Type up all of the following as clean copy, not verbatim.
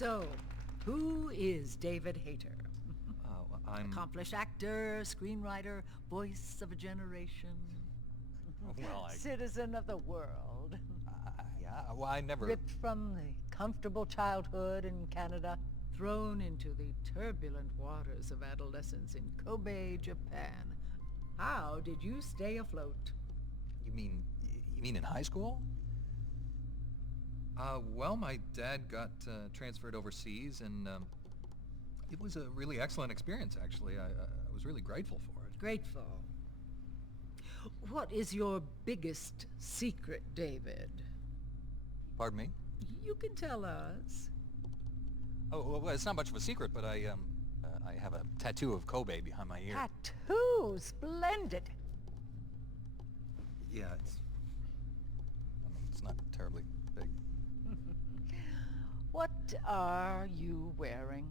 So, who is David Hayter? I'm... Accomplished actor, screenwriter, voice of a generation. Well, Citizen of the world. yeah, well, I never... Ripped from the comfortable childhood in Canada, thrown into the turbulent waters of adolescence in Kobe, Japan. How did you stay afloat? You mean in high school? Well, my dad got transferred overseas, and it was a really excellent experience, actually. I was really grateful for it. Grateful. What is your biggest secret, David? Pardon me? You can tell us. Oh, well, it's not much of a secret, but I have a tattoo of Kobe behind my ear. Tattoo! Splendid! Yeah, it's not terribly big. What are you wearing?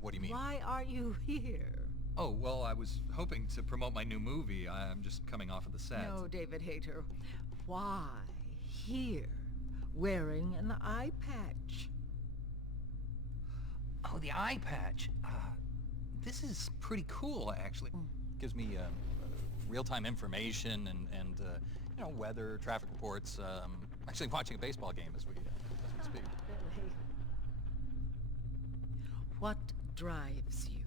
What do you mean? Why are you here? Oh, well, I was hoping to promote my new movie. I'm just coming off of the set. No, David Hayter. Why here, wearing an eye patch? Oh, the eye patch. This is pretty cool, actually. Gives me real-time information and weather, traffic reports. Actually watching a baseball game as we speak. Really? What drives you?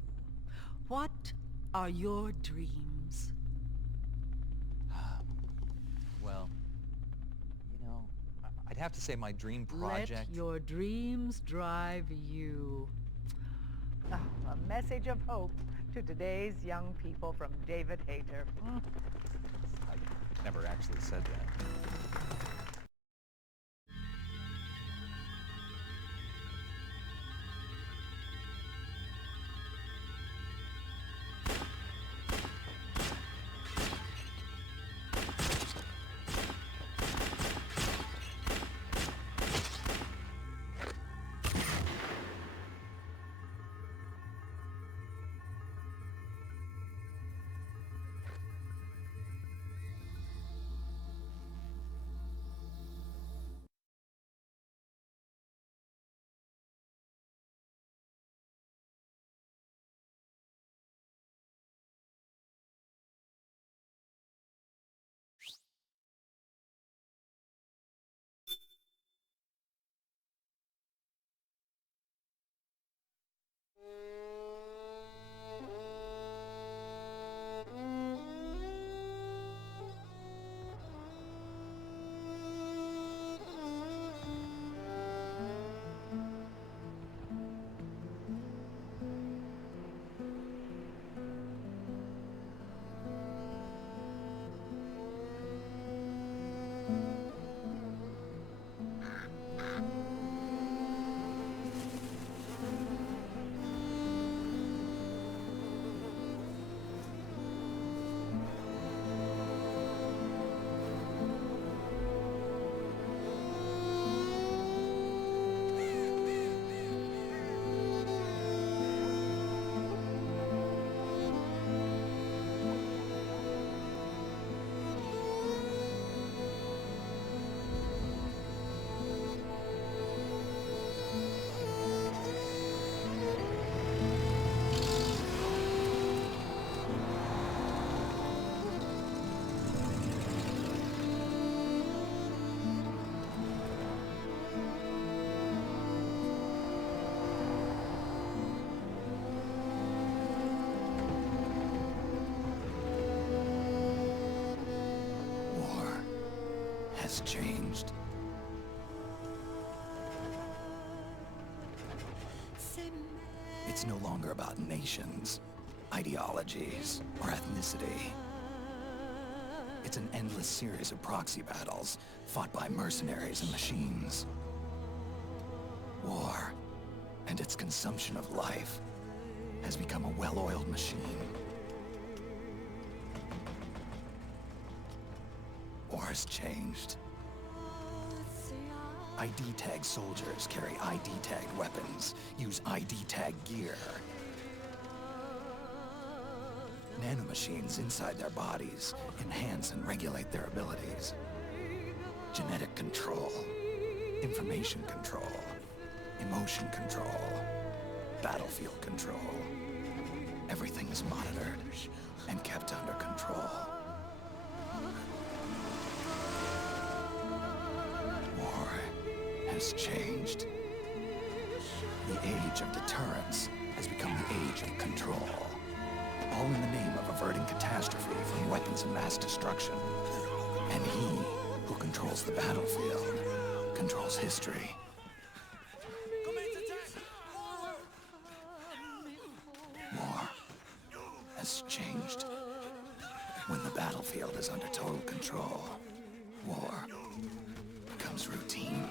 What are your dreams? Well, I'd have to say my dream project... Let your dreams drive you. Oh, a message of hope to today's young people from David Hayter. I never actually said that. Has changed. It's no longer about nations, ideologies, or ethnicity. It's an endless series of proxy battles fought by mercenaries and machines. War and its consumption of life has become a well-oiled machine. War has changed. ID tag soldiers carry ID tagged weapons, use ID tag gear. Nanomachines inside their bodies enhance and regulate their abilities. Genetic control. Information control, emotion control, battlefield control. Everything is monitored and kept under control. War has changed. The age of deterrence has become the age of control. All in the name of averting catastrophe from weapons of mass destruction. And he who controls the battlefield controls history. War has changed. When the battlefield is under total control, war becomes routine.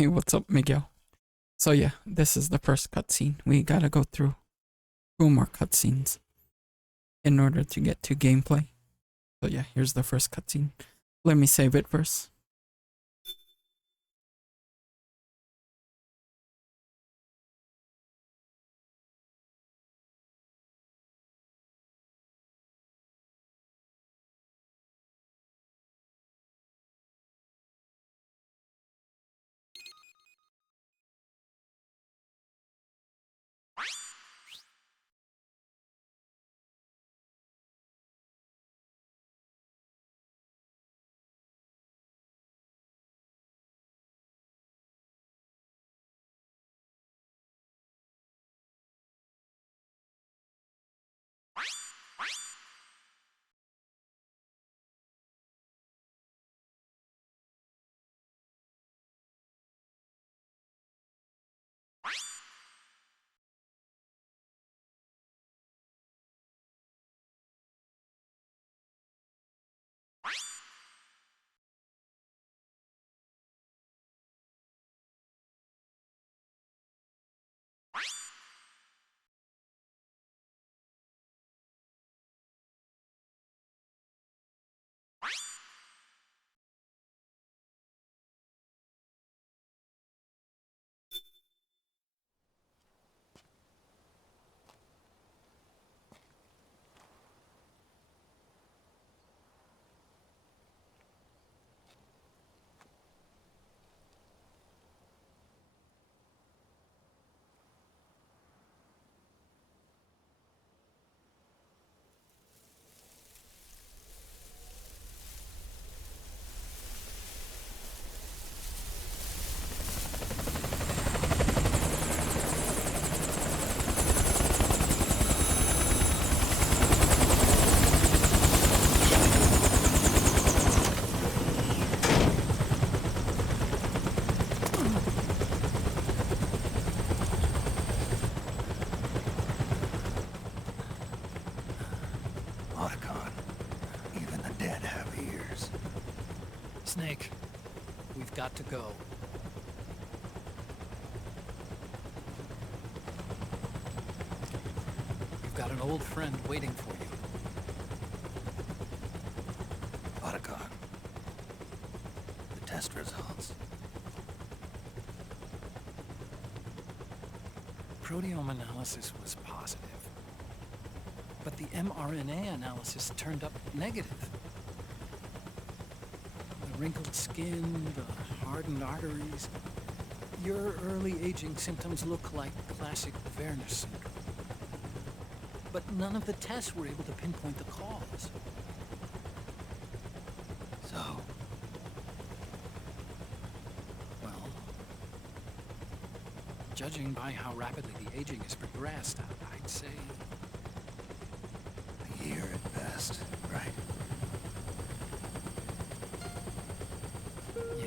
Hey, what's up, Miguel? So yeah, this is the first cutscene. We gotta go through 2 more cutscenes in order to get to gameplay. So yeah, here's the first cutscene. Let me save it first. Otacon. Even the dead have ears. Snake, we've got to go. You've got an old friend waiting for you. Otacon. The test results. Proteome analysis was positive, but the mRNA analysis turned up negative. The wrinkled skin, the hardened arteries. Your early aging symptoms look like classic Werner syndrome. But none of the tests were able to pinpoint the cause. So, Well, judging by how rapidly the aging has progressed, I'd say a year at best, right? yeah.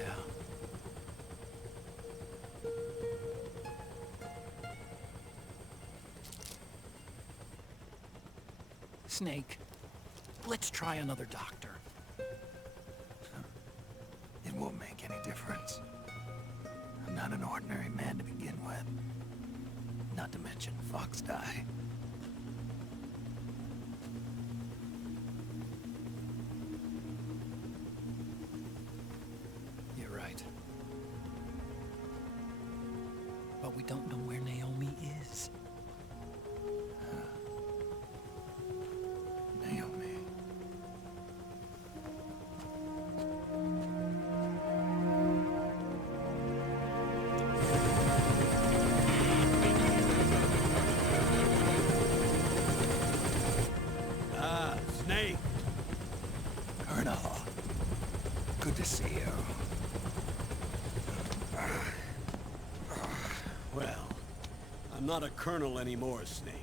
Snake, let's try another doctor. It won't make any difference. I'm not an ordinary man to begin with. Not to mention Fox die. You're right. But we don't know where Naomi is. Naomi. Snake! Colonel. Good to see you. Well, I'm not a colonel anymore, Snake.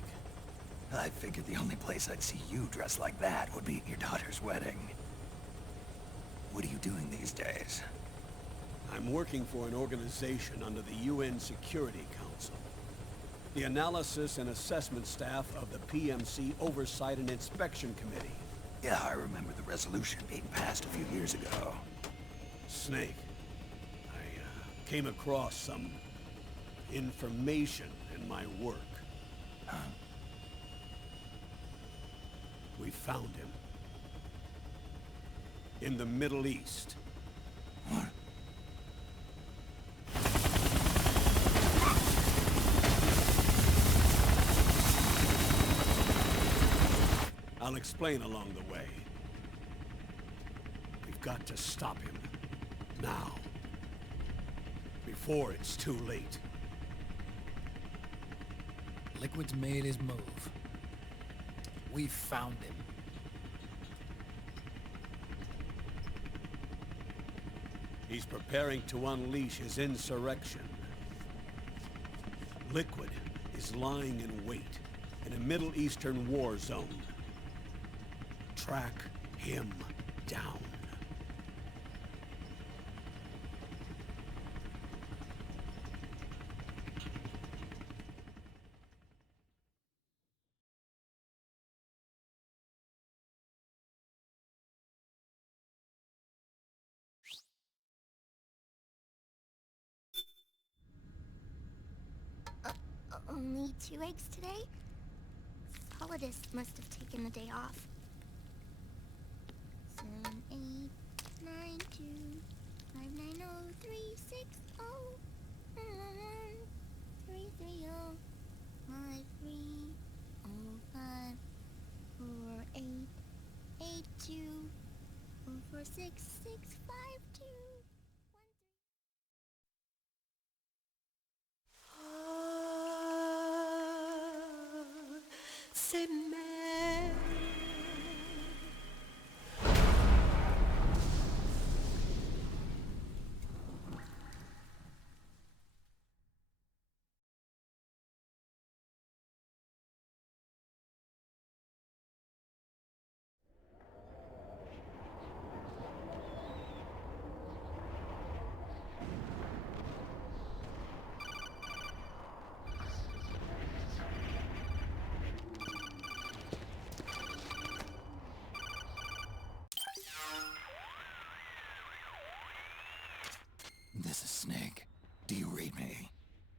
I figured the only place I'd see you dressed like that would be at your daughter's wedding. What are you doing these days? I'm working for an organization under the UN Security Council. The Analysis and Assessment Staff of the PMC Oversight and Inspection Committee. Yeah, I remember the resolution being passed a few years ago. Snake, I came across some information in my work. Huh? We found him. In the Middle East. What? I'll explain along the way. We've got to stop him. Now. Before it's too late. Liquid's made his move. We found him. He's preparing to unleash his insurrection. Liquid is lying in wait in a Middle Eastern war zone. Track him down. Only 2 eggs today? Polydus must have taken the day off. 7, 8, 9, 2, 5, 9, 0, 3, 6, 0, 3, 3, 0, 5, 3, 0, 5, 4, 8, 8, 2, 4, 4, 6, 6, 5, 2.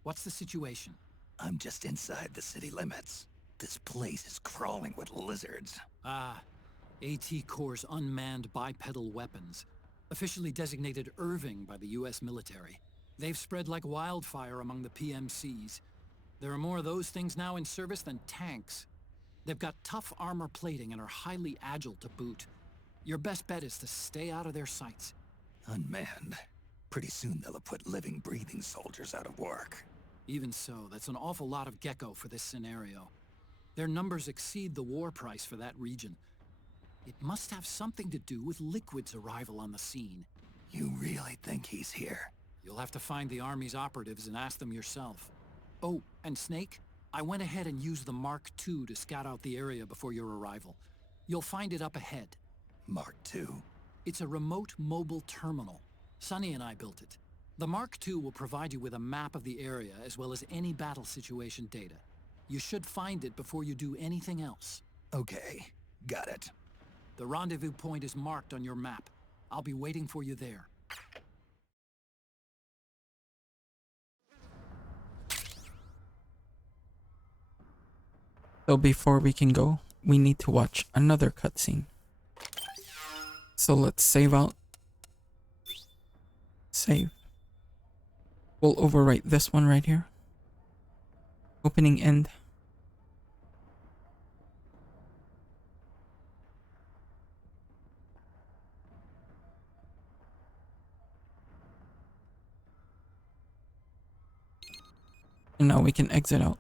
What's the situation? I'm just inside the city limits. This place is crawling with lizards. Ah, AT Corps' unmanned bipedal weapons, officially designated Irving by the US military. They've spread like wildfire among the PMCs. There are more of those things now in service than tanks. They've got tough armor plating and are highly agile to boot. Your best bet is to stay out of their sights. Unmanned. Pretty soon they'll have put living, breathing soldiers out of work. Even so, that's an awful lot of gecko for this scenario. Their numbers exceed the war price for that region. It must have something to do with Liquid's arrival on the scene. You really think he's here? You'll have to find the Army's operatives and ask them yourself. Oh, and Snake, I went ahead and used the Mark II to scout out the area before your arrival. You'll find it up ahead. Mark II? It's a remote mobile terminal. Sonny and I built it. The Mark II will provide you with a map of the area as well as any battle situation data. You should find it before you do anything else. Okay, got it. The rendezvous point is marked on your map. I'll be waiting for you there. So before we can go, we need to watch another cutscene. So let's save out. Save. We'll overwrite this one right here. Opening end. And now we can exit out.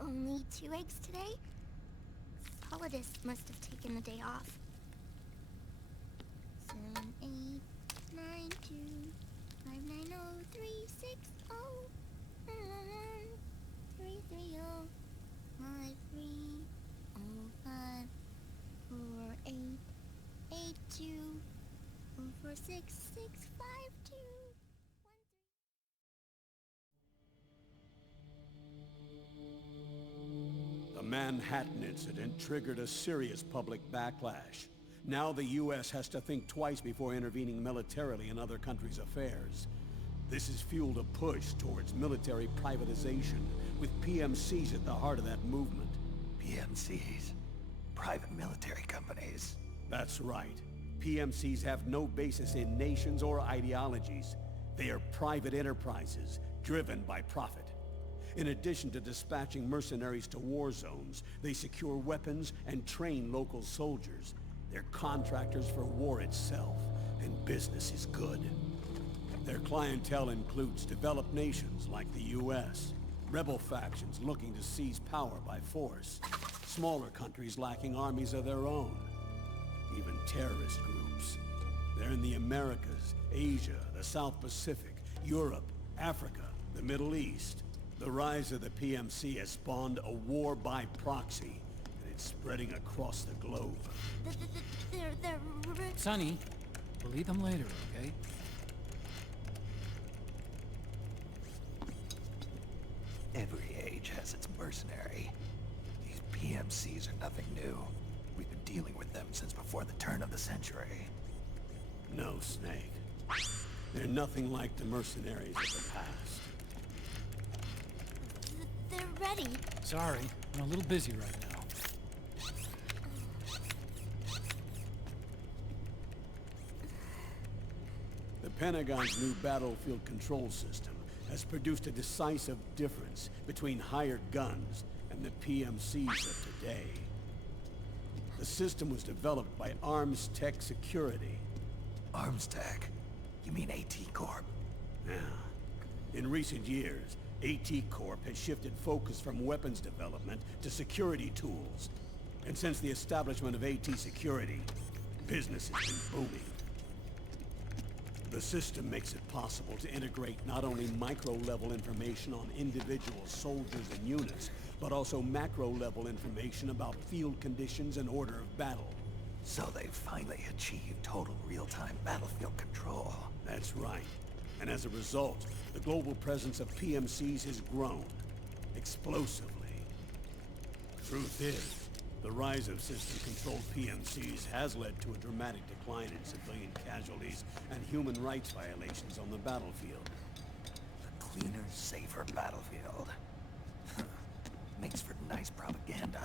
Only 2 eggs today? Polydus must have taken the day off. 7, 8, 9, 2, 5, 9, 0, 3, 6, 0, 3, 3, 0, 5, 3, 0, 5, 4, 8, 8, 2, 4, 6, 6, 5, 2. The Manhattan incident triggered a serious public backlash. Now the U.S. has to think twice before intervening militarily in other countries' affairs. This has fueled a push towards military privatization, with PMCs at the heart of that movement. PMCs? Private military companies? That's right. PMCs have no basis in nations or ideologies. They are private enterprises, driven by profit. In addition to dispatching mercenaries to war zones, they secure weapons and train local soldiers. They're contractors for war itself, and business is good. Their clientele includes developed nations like the U.S., rebel factions looking to seize power by force, smaller countries lacking armies of their own, even terrorist groups. They're in the Americas, Asia, the South Pacific, Europe, Africa, the Middle East. The rise of the PMC has spawned a war by proxy, and it's spreading across the globe. They're... Sonny, we'll eat them later, okay? Every age has its mercenary. These PMCs are nothing new. We've been dealing with them since before the turn of the century. No, Snake. They're nothing like the mercenaries of the past. They're ready. Sorry, I'm a little busy right now. The Pentagon's new battlefield control system has produced a decisive difference between hired guns and the PMCs of today. The system was developed by Arms Tech Security. Arms Tech? You mean AT Corp? Yeah. In recent years, AT Corp has shifted focus from weapons development to security tools. And since the establishment of AT Security, business has been booming. The system makes it possible to integrate not only micro-level information on individual soldiers and units, but also macro-level information about field conditions and order of battle. So they've finally achieved total real-time battlefield control. That's right. And as a result, the global presence of PMCs has grown explosively. Truth is, the rise of system-controlled PMCs has led to a dramatic decline in civilian casualties and human rights violations on the battlefield. A cleaner, safer battlefield. Makes for nice propaganda.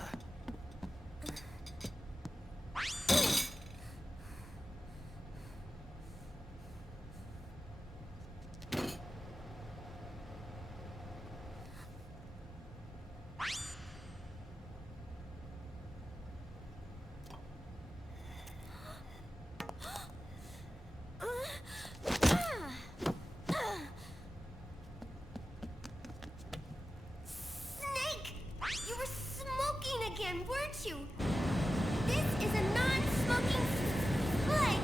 Snake! You were smoking again, weren't you? This is a non-smoking flight.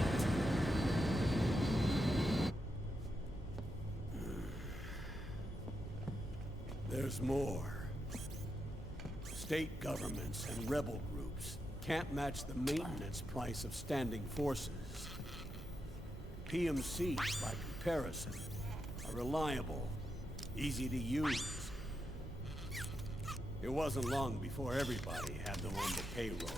There's more. State governments and rebel groups can't match the maintenance price of standing forces. PMCs, by comparison, are reliable, easy to use. It wasn't long before everybody had them on the payroll.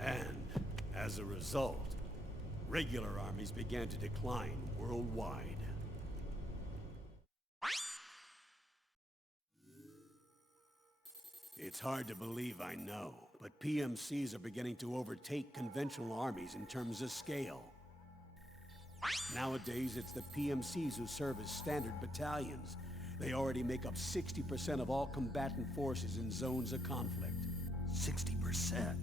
And, as a result, regular armies began to decline worldwide. It's hard to believe, I know, but PMCs are beginning to overtake conventional armies in terms of scale. Nowadays, it's the PMCs who serve as standard battalions. They already make up 60% of all combatant forces in zones of conflict. 60%?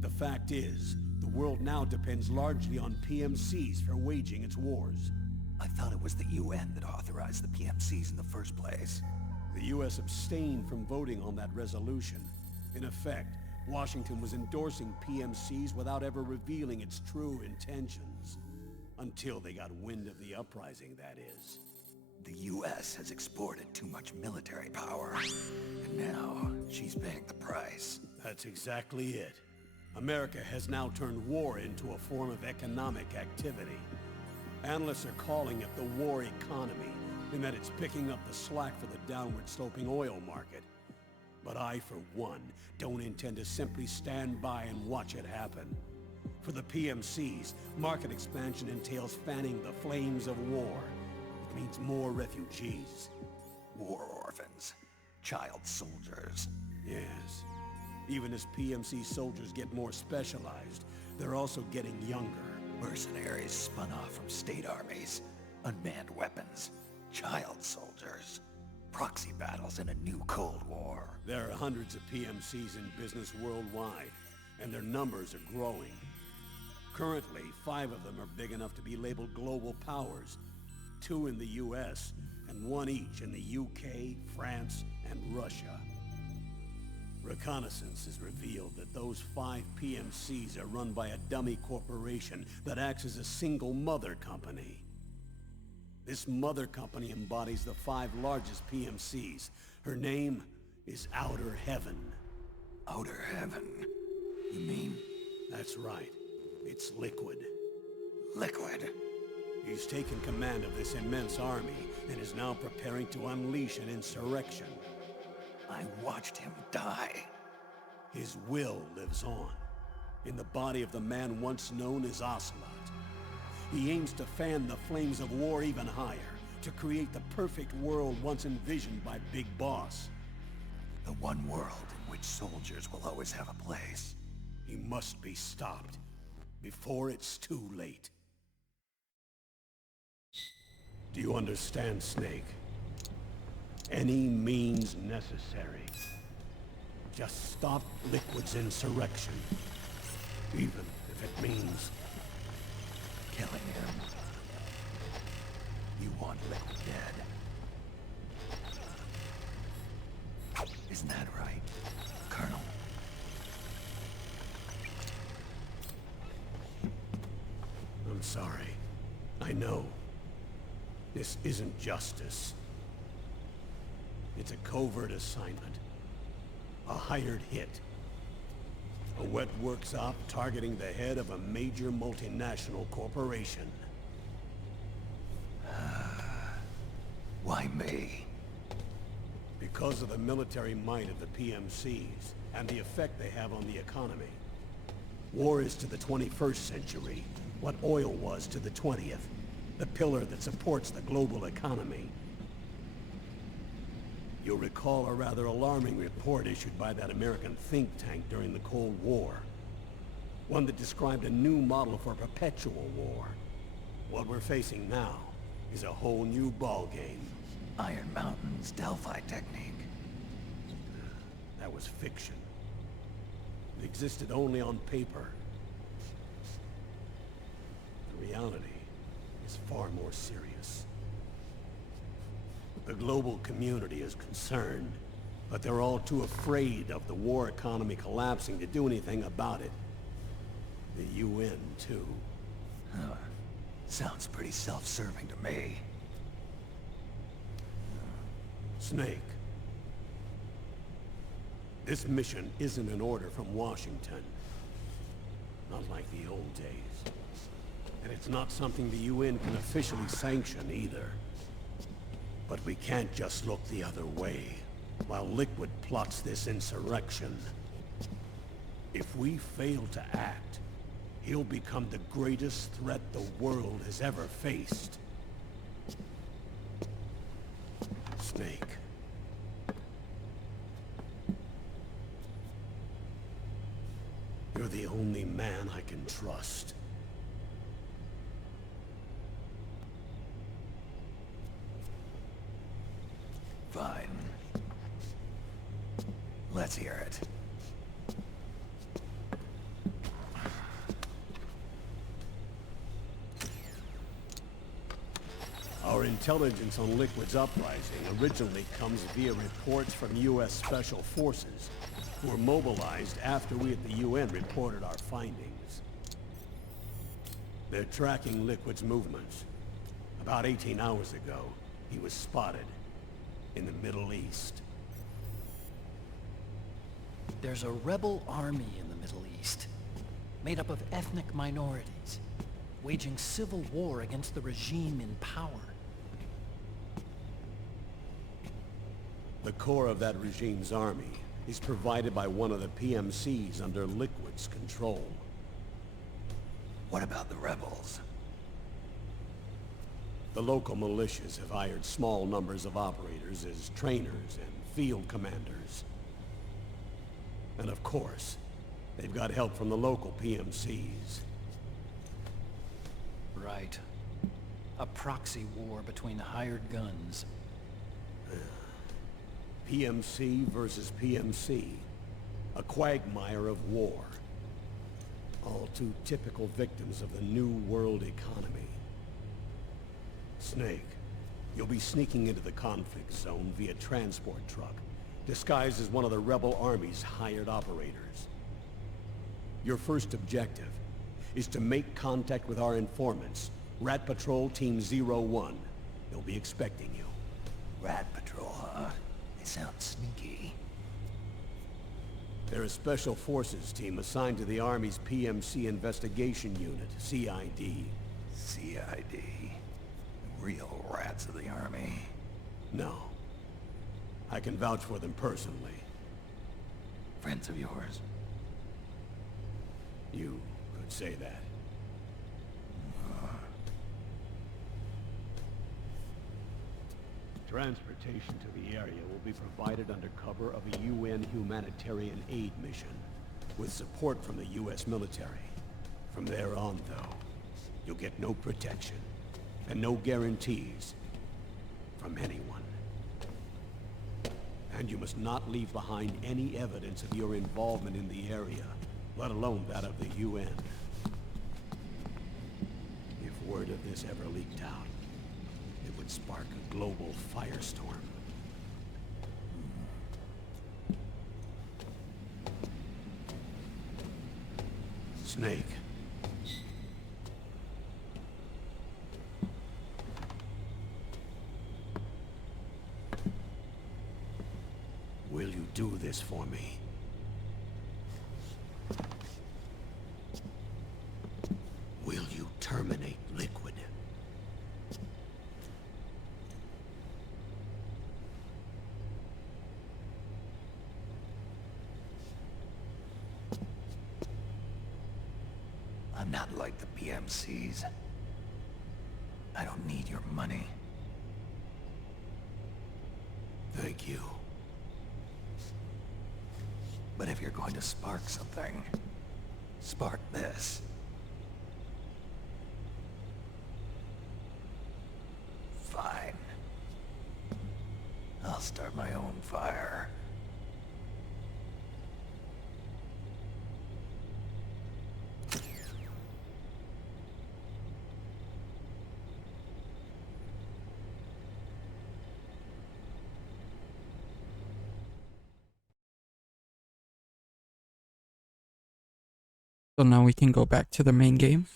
The fact is, the world now depends largely on PMCs for waging its wars. I thought it was the UN that authorized the PMCs in the first place. The U.S. abstained from voting on that resolution. In effect, Washington was endorsing PMCs without ever revealing its true intentions. Until they got wind of the uprising, that is. The US has exported too much military power, and now she's paying the price. That's exactly it. America has now turned war into a form of economic activity. Analysts are calling it the war economy, in that it's picking up the slack for the downward-sloping oil market. But I, for one, don't intend to simply stand by and watch it happen. For the PMCs, market expansion entails fanning the flames of war. It means more refugees. War orphans. Child soldiers. Yes. Even as PMC soldiers get more specialized, they're also getting younger. Mercenaries spun off from state armies. Unmanned weapons. Child soldiers. Proxy battles in a new Cold War. There are hundreds of PMCs in business worldwide, and their numbers are growing. Currently, 5 of them are big enough to be labeled global powers, 2 in the US, and 1 each in the UK, France, and Russia. Reconnaissance has revealed that those 5 PMCs are run by a dummy corporation that acts as a single mother company. This mother company embodies the 5 largest PMCs. Her name is Outer Heaven. Outer Heaven? You mean? That's right. It's Liquid. Liquid? He's taken command of this immense army and is now preparing to unleash an insurrection. I watched him die. His will lives on. in the body of the man once known as Ocelot. He aims to fan the flames of war even higher, to create the perfect world once envisioned by Big Boss. The one world in which soldiers will always have a place. He must be stopped before it's too late. Do you understand, Snake? Any means necessary. Just stop Liquid's insurrection. Even if it means Killing him. You want Liquid dead. Isn't that right, Colonel? I'm sorry. I know. This isn't justice. It's a covert assignment. A hired hit. A wet works op targeting the head of a major multinational corporation. Why me? Because of the military might of the PMCs and the effect they have on the economy. War is to the 21st century what oil was to the 20th. The pillar that supports the global economy. You'll recall a rather alarming report issued by that American think tank during the Cold War. One that described a new model for perpetual war. What we're facing now is a whole new ballgame. Iron Mountain's Delphi technique. That was fiction. It existed only on paper. The reality is far more serious. The global community is concerned, but they're all too afraid of the war economy collapsing to do anything about it. The UN, too. Huh. Sounds pretty self-serving to me. Snake. This mission isn't an order from Washington. Not like the old days. And it's not something the UN can officially sanction either. But we can't just look the other way while Liquid plots this insurrection. If we fail to act, he'll become the greatest threat the world has ever faced. Snake. You're the only man I can trust. Fine. Let's hear it. Our intelligence on Liquid's uprising originally comes via reports from U.S. Special Forces, who were mobilized after we at the UN reported our findings. They're tracking Liquid's movements. About 18 hours ago, he was spotted in the Middle East. There's a rebel army in the Middle East, made up of ethnic minorities, waging civil war against the regime in power. The core of that regime's army is provided by one of the PMCs under Liquid's control. What about the rebels? The local militias have hired small numbers of operators as trainers and field commanders. And of course, they've got help from the local PMCs. Right. A proxy war between hired guns. PMC versus PMC. A quagmire of war. All too typical victims of the new world economy. Snake, you'll be sneaking into the conflict zone via transport truck, disguised as one of the rebel army's hired operators. Your first objective is to make contact with our informants, Rat Patrol Team 01. They'll be expecting you. Rat Patrol, huh? They sound sneaky. They're a special forces team assigned to the Army's PMC Investigation Unit, CID. CID. Real rats of the Army. No. I can vouch for them personally. Friends of yours? You could say that. Transportation to the area will be provided under cover of a UN humanitarian aid mission, with support from the US military. From there on, though, you'll get no protection, and no guarantees from anyone. And you must not leave behind any evidence of your involvement in the area, let alone that of the UN. If word of this ever leaked out, it would spark a global firestorm. Snake. Will you do this for me? Will you terminate Liquid? I'm not like the PMCs. I don't need your money. Thank you. But if you're going to spark something, spark this. Fine. I'll start my own fire. So now we can go back to the main game.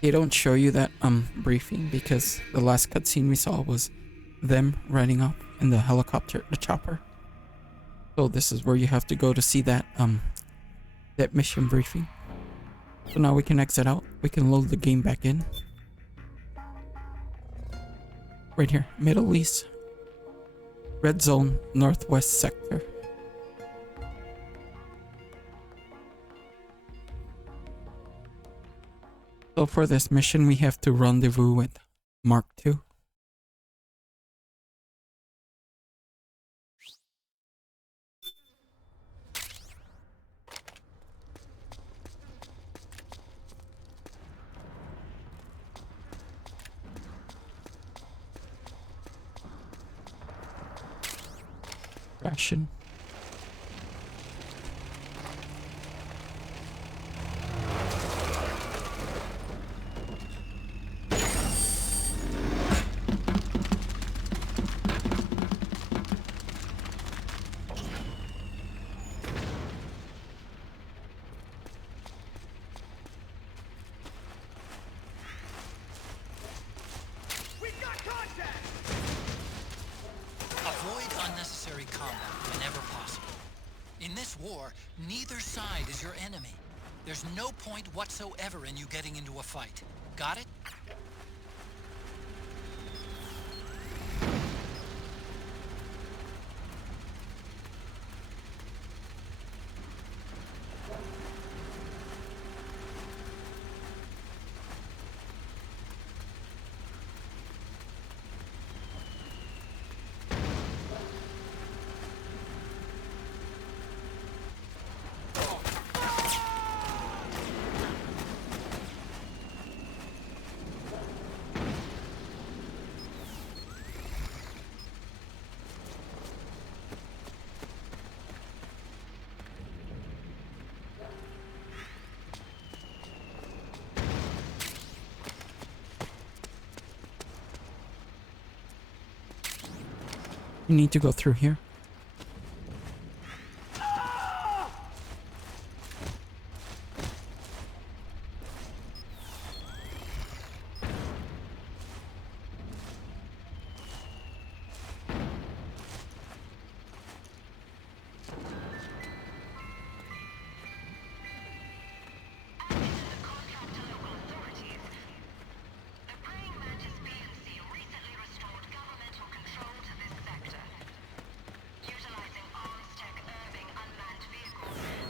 They don't show you that briefing because the last cutscene we saw was them riding up in the helicopter, the chopper. So this is where you have to go to see that that mission briefing. So now we can exit out. We can load the game back in. Right here, Middle East. Red Zone, Northwest Sector. So for this mission, we have to rendezvous with Mark II. Ration. Avoid unnecessary combat whenever possible. In this war, neither side is your enemy. There's no point whatsoever in you getting into a fight. Got it? You need to go through here.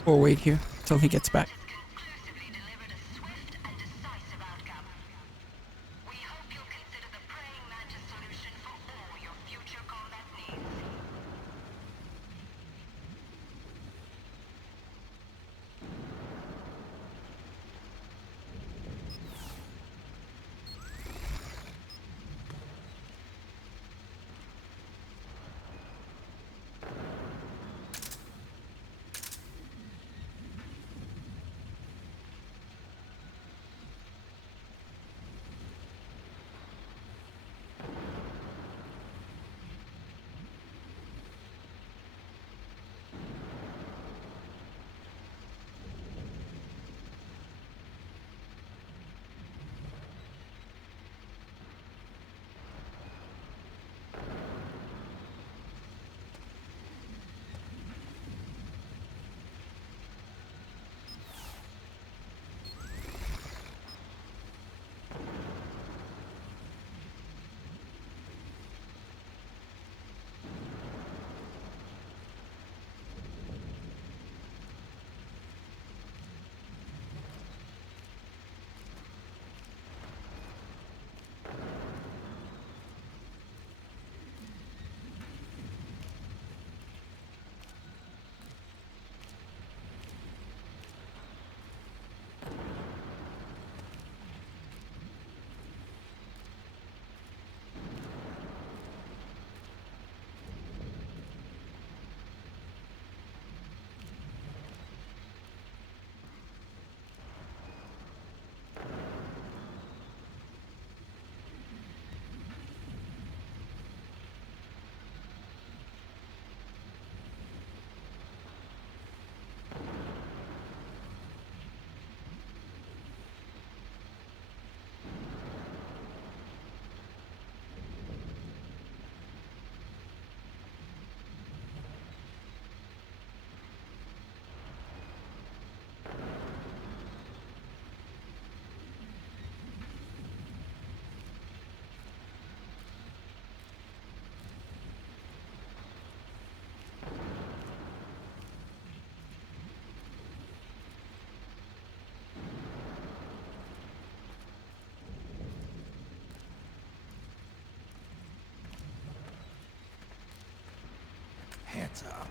We'll wait here till he gets back. Conclusively delivered a swift and decisive outcome. We hope you'll consider the praying mantis solution for all your future combat needs. Hands up.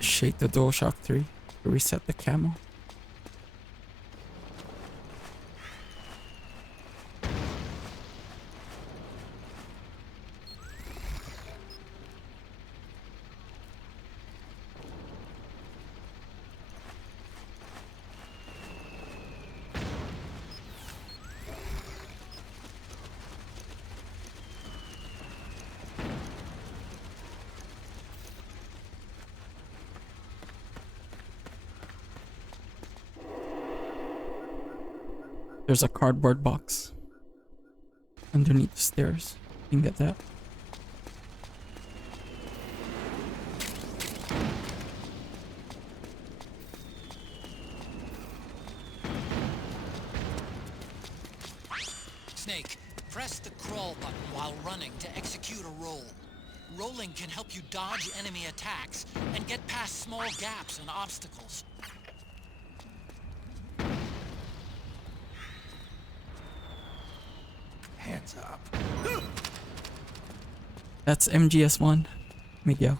Shake the DualShock 3 to reset the camo. There's a cardboard box underneath the stairs. You can get that. Snake, press the crawl button while running to execute a roll. Rolling can help you dodge enemy attacks and get past small gaps and obstacles. Hands up. That's MGS1, Miguel.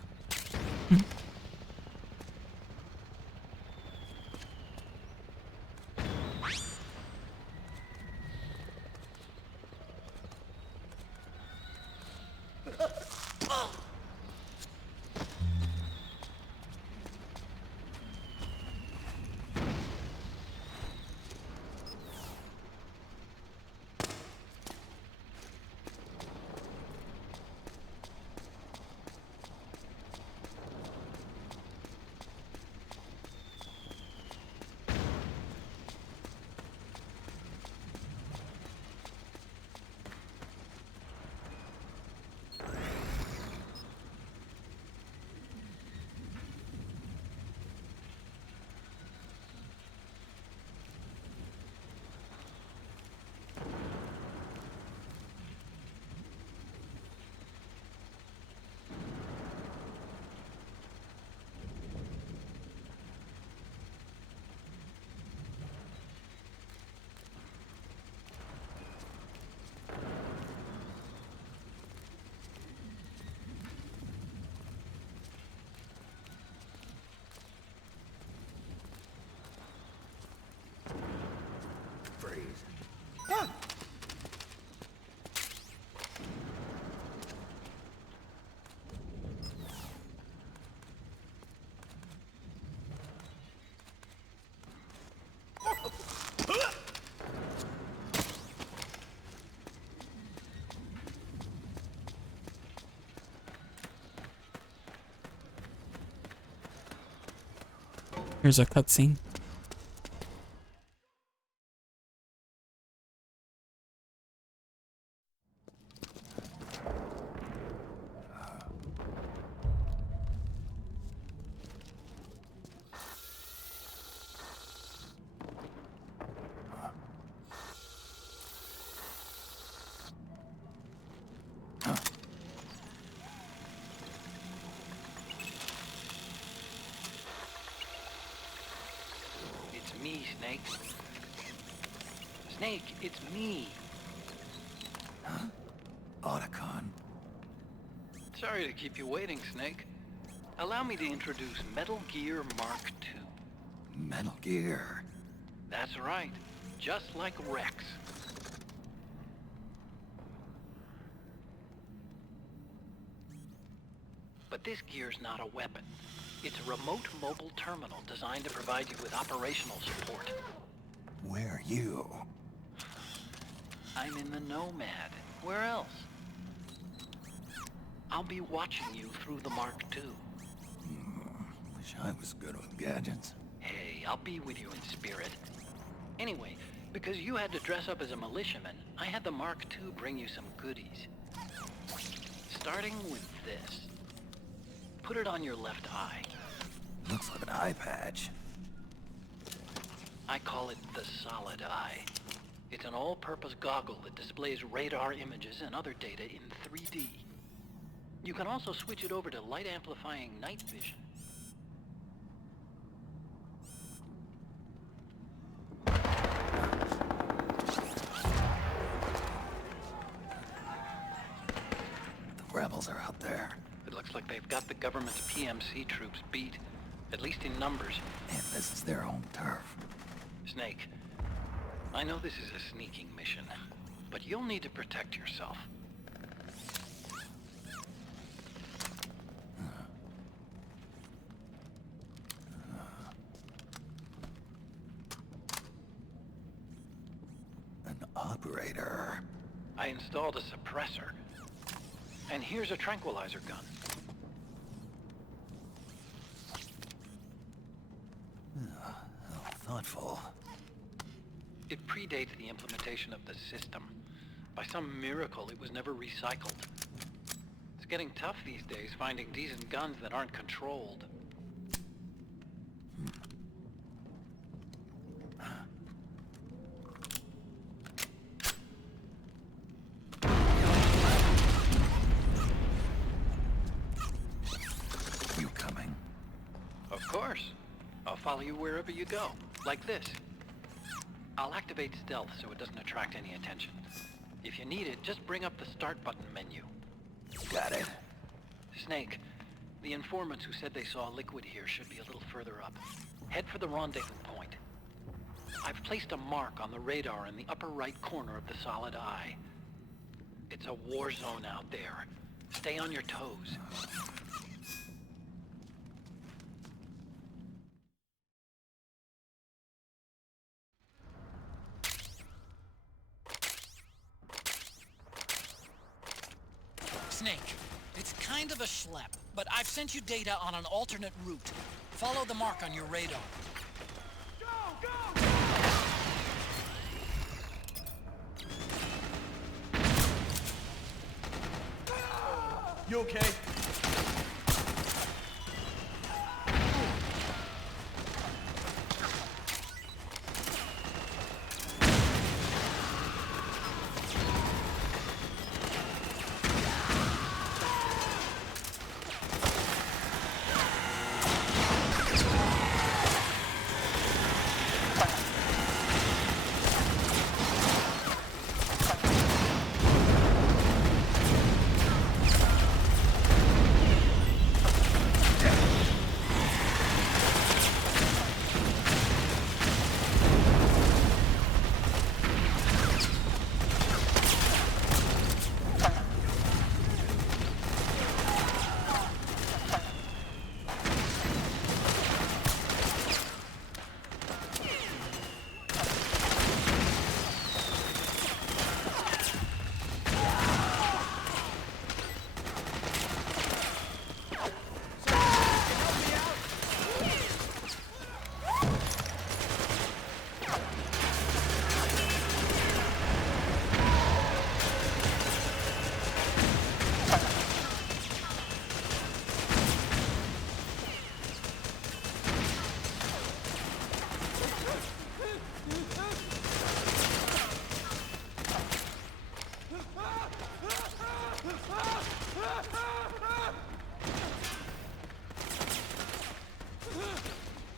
Here's a cutscene. It's me, Snake. Snake, it's me. Otacon. Sorry to keep you waiting, Snake. Allow me to introduce Metal Gear Mark II. Metal Gear. That's right. Just like Rex. But this gear's not a weapon. It's a remote mobile terminal designed to provide you with operational support. Where are you? I'm in the Nomad. Where else? I'll be watching you through the Mark II. Wish I was good with gadgets. Hey, I'll be with you in spirit. Anyway, because you had to dress up as a militiaman, I had the Mark II bring you some goodies. Starting with this. Put it on your left eye. Looks like an eye patch. I call it the Solid Eye. It's an all-purpose goggle that displays radar images and other data in 3D. You can also switch it over to light-amplifying night vision. The rebels are out there. It looks like they've got the government's PMC troops beat, at least in numbers. And this is their home turf. Snake, I know this is a sneaking mission, but you'll need to protect yourself. An operator. I installed a suppressor. And here's a tranquilizer gun. How thoughtful. It predates the implementation of the system. By some miracle, it was never recycled. It's getting tough these days finding decent guns that aren't controlled. You coming? Of course. I'll follow you wherever you go, like this. I'll activate stealth so it doesn't attract any attention. If you need it, just bring up the start button menu. Got it. Snake, the informants who said they saw liquid here should be a little further up. Head for the rendezvous point. I've placed a mark on the radar in the upper right corner of the Solid Eye. It's a war zone out there. Stay on your toes. Snake, it's kind of a schlep, but I've sent you data on an alternate route. Follow the mark on your radar. You okay?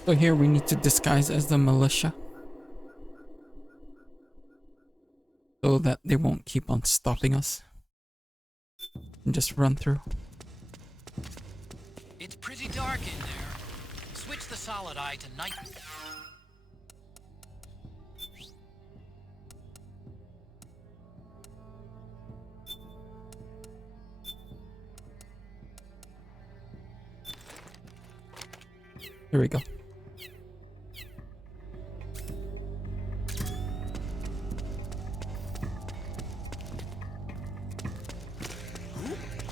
So here we need to disguise as the militia, so that they won't keep on stopping us. And just run through. It's pretty dark in there. Switch the solid eye to night. Here we go.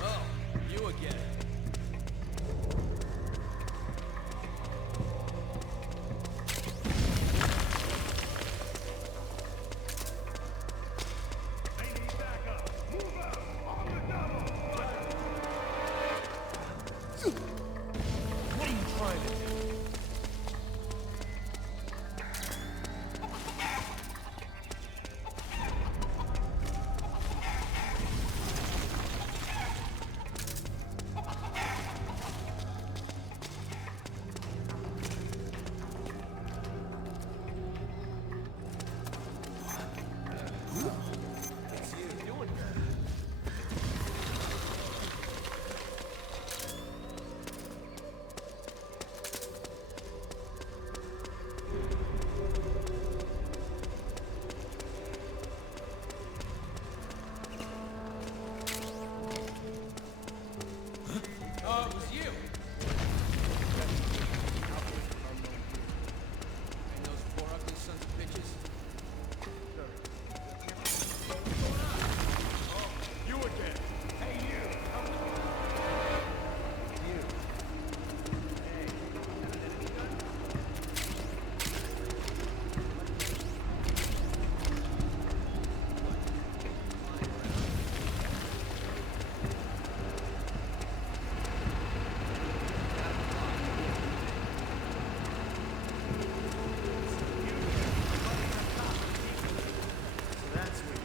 Oh, you again. What are you trying to do? It's you doing that. Oh, it was you. And those four ugly sons of bitches. You again. Hey, you. You. Hey. So that's what you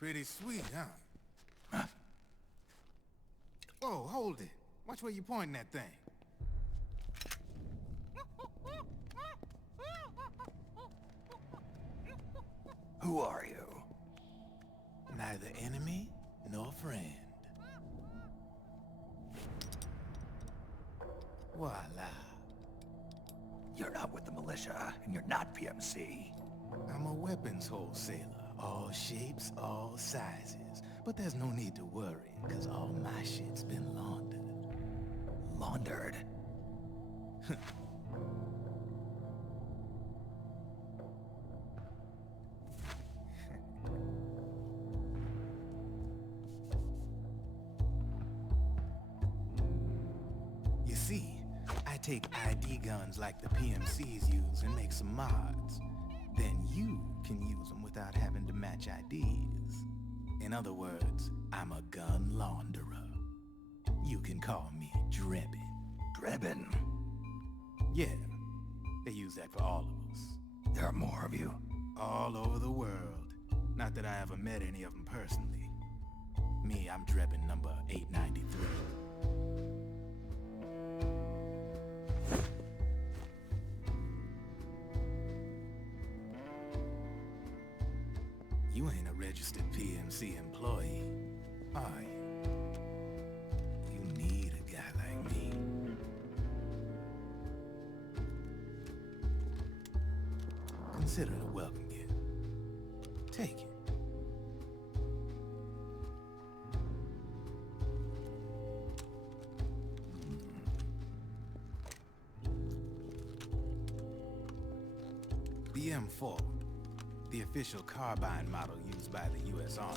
Pretty sweet, huh? Whoa, hold it. Watch where you pointing that thing. Who are you? Neither enemy nor friend. Voila. You're not with the militia, and you're not PMC. I'm a weapons wholesaler. All shapes, all sizes. But there's no need to worry, because all my shit's been laundered. Laundered? You see, I take ID guns like the PMCs use and make some mods. Then you can use them without having to match IDs. In other words, I'm a gun launderer. You can call me Drebin. Drebin? Yeah, they use that for all of us. There are more of you. All over the world. Not that I ever met any of them personally. Me, I'm Drebin number 893. You ain't a registered PMC employee, are you? You need a guy like me. Consider it a welcome gift. Take it. The M4, the official carbine model used by the U.S. Army,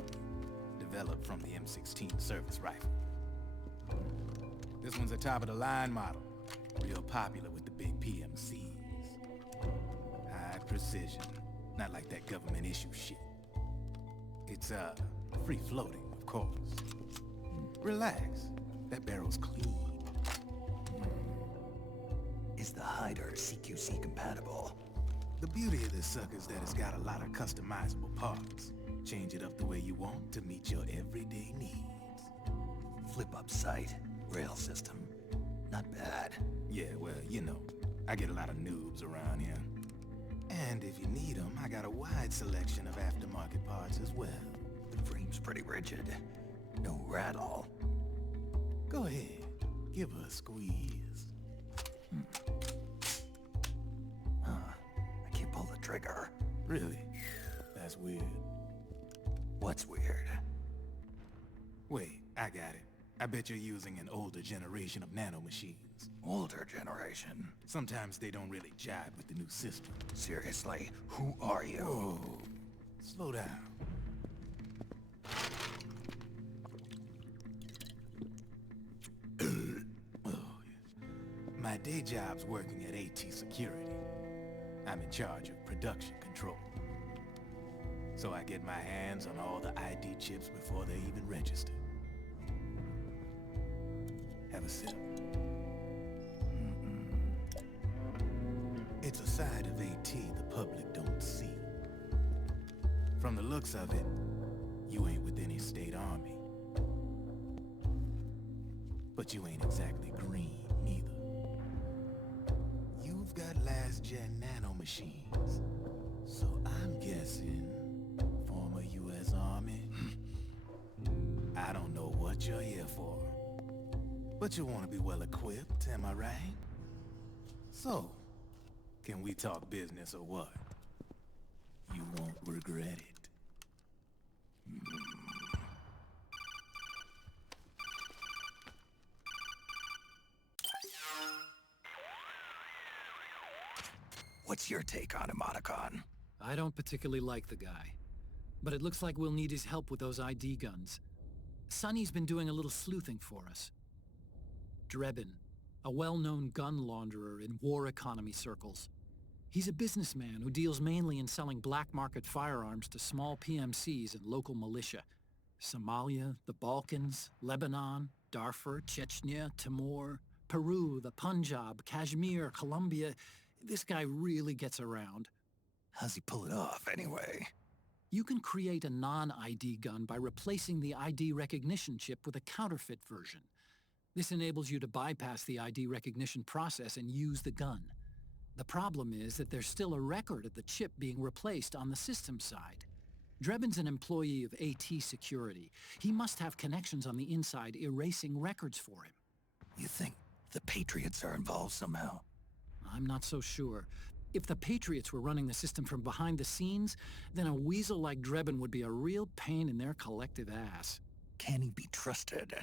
developed from the M16 service rifle. This one's a top-of-the-line model, real popular with the big PMCs. High precision, not like that government issue shit. It's, free-floating, of course. Relax, that barrel's clean. Is the hider CQC compatible? The beauty of this sucker is that it's got a lot of customizable parts. Change it up the way you want to meet your everyday needs. Flip-up sight, rail system. Not bad. Yeah, well, you know, I get a lot of noobs around here. And if you need them, I got a wide selection of aftermarket parts as well. The frame's pretty rigid. No rattle. Go ahead, give her a squeeze. I can't pull the trigger. Really? That's weird. What's weird? Wait, I got it. I bet you're using an older generation of nanomachines. Older generation? Sometimes they don't really jibe with the new system. Seriously, who are you? Whoa. Slow down. Oh, yeah. My day job's working at AT Security. I'm in charge of production control. So I get my hands on all the ID chips before they even register. Have a sip. It's a side of AT the public don't see. From the looks of it, you ain't with any state army. But you ain't exactly green, neither. You've got last-gen nanomachines. So I'm guessing former U.S. Army. I don't know what you're here for. But you want to be well-equipped, am I right? So, can we talk business or what? You won't regret it. What's your take on Emoticon? I don't particularly like the guy. But it looks like we'll need his help with those ID guns. Sonny's been doing a little sleuthing for us. Drebin, a well-known gun launderer in war economy circles. He's a businessman who deals mainly in selling black market firearms to small PMCs and local militia. Somalia, the Balkans, Lebanon, Darfur, Chechnya, Timor, Peru, the Punjab, Kashmir, Colombia. This guy really gets around. How's he pull it off, anyway? You can create a non-ID gun by replacing the ID recognition chip with a counterfeit version. This enables you to bypass the ID recognition process and use the gun. The problem is that there's still a record of the chip being replaced on the system side. Drebin's an employee of AT Security. He must have connections on the inside erasing records for him. You think the Patriots are involved somehow? I'm not so sure. If the Patriots were running the system from behind the scenes, then a weasel like Drebin would be a real pain in their collective ass. Can he be trusted?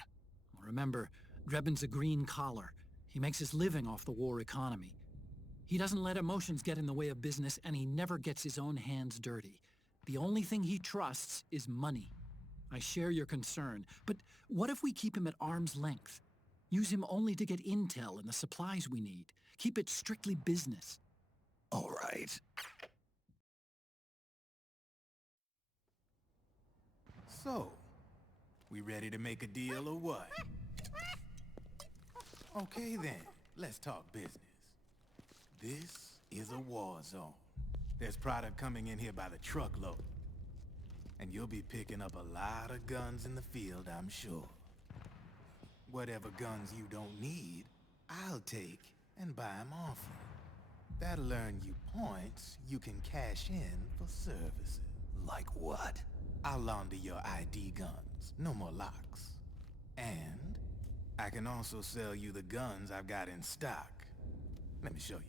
Remember, Drebin's a green collar. He makes his living off the war economy. He doesn't let emotions get in the way of business, and he never gets his own hands dirty. The only thing he trusts is money. I share your concern, but what if we keep him at arm's length? Use him only to get intel and the supplies we need. Keep it strictly business. All right. So, we ready to make a deal or what? Okay then, let's talk business. This is a war zone. There's product coming in here by the truckload. And you'll be picking up a lot of guns in the field, I'm sure. Whatever guns you don't need, I'll take and buy them off you. That'll earn you points you can cash in for services. Like what? I'll launder your ID guns, no more locks. And I can also sell you the guns I've got in stock. Let me show you.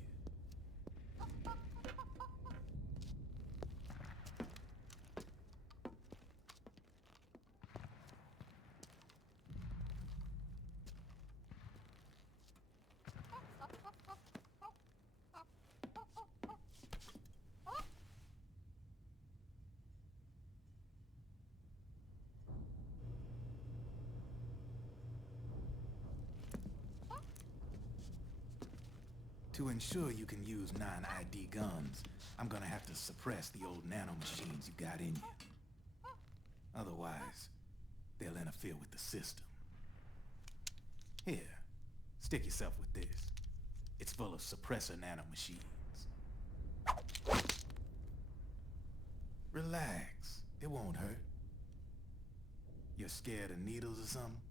To ensure you can use non-ID guns, I'm gonna have to suppress the old nanomachines you got in you. Otherwise, they'll interfere with the system. Here, stick yourself with this. It's full of suppressor nanomachines. Relax, it won't hurt. You're scared of needles or something?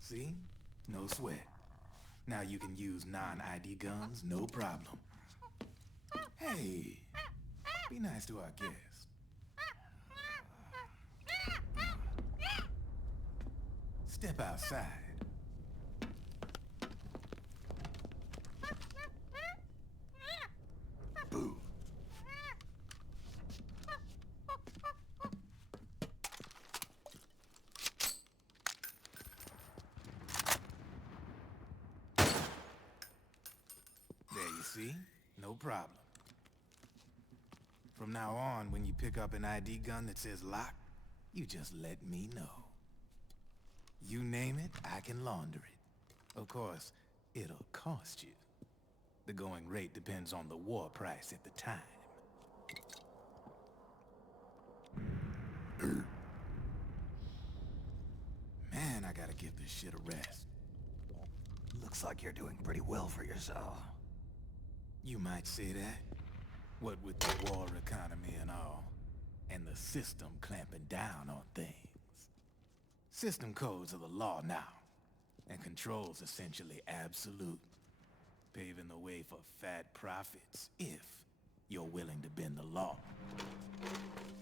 See? No sweat. Now you can use non-ID guns, no problem. Hey, be nice to our guest. Step outside. Boo. There you see? No problem. From now on, when you pick up an ID gun that says lock, you just let me know. You name it, I can launder it. Of course, it'll cost you. The going rate depends on the war price at the time. Man, I gotta give this shit a rest. Looks like you're doing pretty well for yourself. You might say that. What with the war economy and all, and the system clamping down on things. System codes are the law now, and control's essentially absolute, paving the way for fat profits if you're willing to bend the law.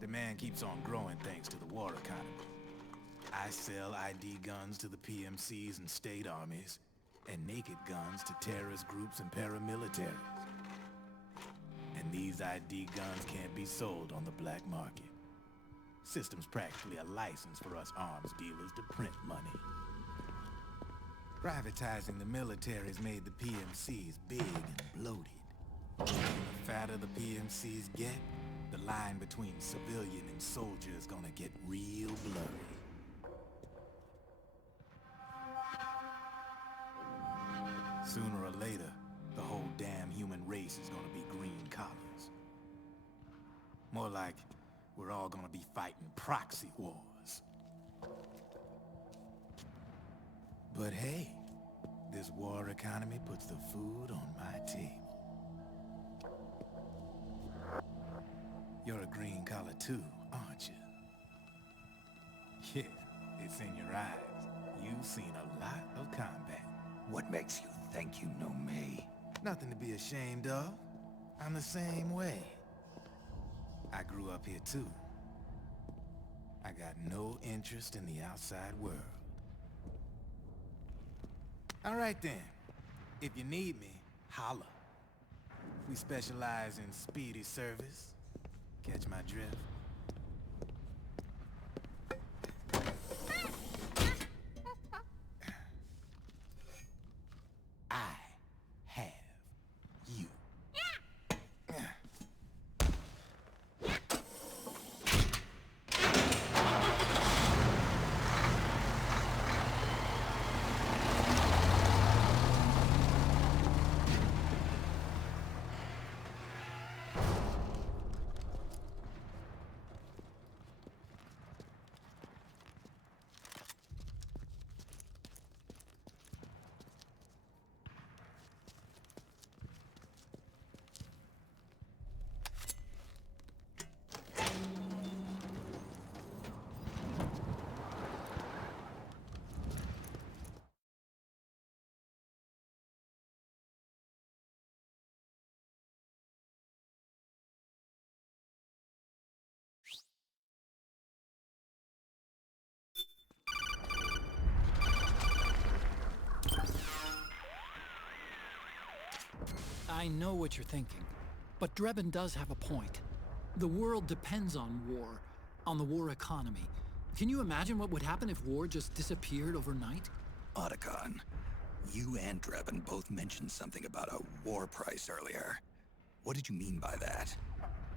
Demand keeps on growing thanks to the war economy. I sell ID guns to the PMCs and state armies, and naked guns to terrorist groups and paramilitaries. And these ID guns can't be sold on the black market. System's practically a license for us arms dealers to print money. Privatizing the military's made the PMCs big and bloated. The fatter the PMCs get, the line between civilian and soldier is gonna get real blurry. Sooner or later, the whole damn human race is gonna be green collars. More like, we're all gonna be fighting proxy wars. But hey, this war economy puts the food on my table. You're a green collar too, aren't you? Yeah, it's in your eyes. You've seen a lot of combat. What makes you think you know me? Nothing to be ashamed of. I'm the same way. I grew up here too. I got no interest in the outside world. All right then. If you need me, holla. We specialize in speedy service. Catch my drift? I have you. I know what you're thinking, but Drebin does have a point. The world depends on war, on the war economy. Can you imagine what would happen if war just disappeared overnight? Otacon, you and Drebin both mentioned something about a war price earlier. What did you mean by that?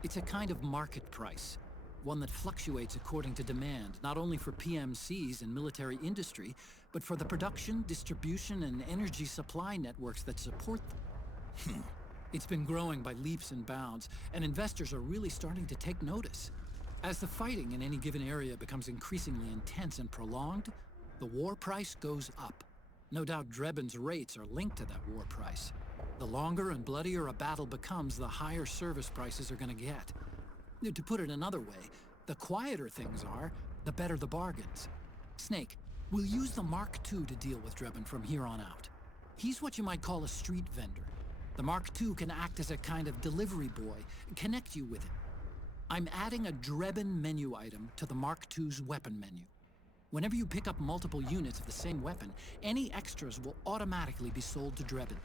It's a kind of market price, one that fluctuates according to demand, not only for PMCs and military industry, but for the production, distribution, and energy supply networks that support them. It's been growing by leaps and bounds, and investors are really starting to take notice. As the fighting in any given area becomes increasingly intense and prolonged, the war price goes up. No doubt Drebin's rates are linked to that war price. The longer and bloodier a battle becomes, the higher service prices are going to get. To put it another way, the quieter things are, the better the bargains. Snake, we'll use the Mark II to deal with Drebin from here on out. He's what you might call a street vendor. The Mark II can act as a kind of delivery boy, connect you with him. I'm adding a Drebin menu item to the Mark II's weapon menu. Whenever you pick up multiple units of the same weapon, any extras will automatically be sold to Drebin.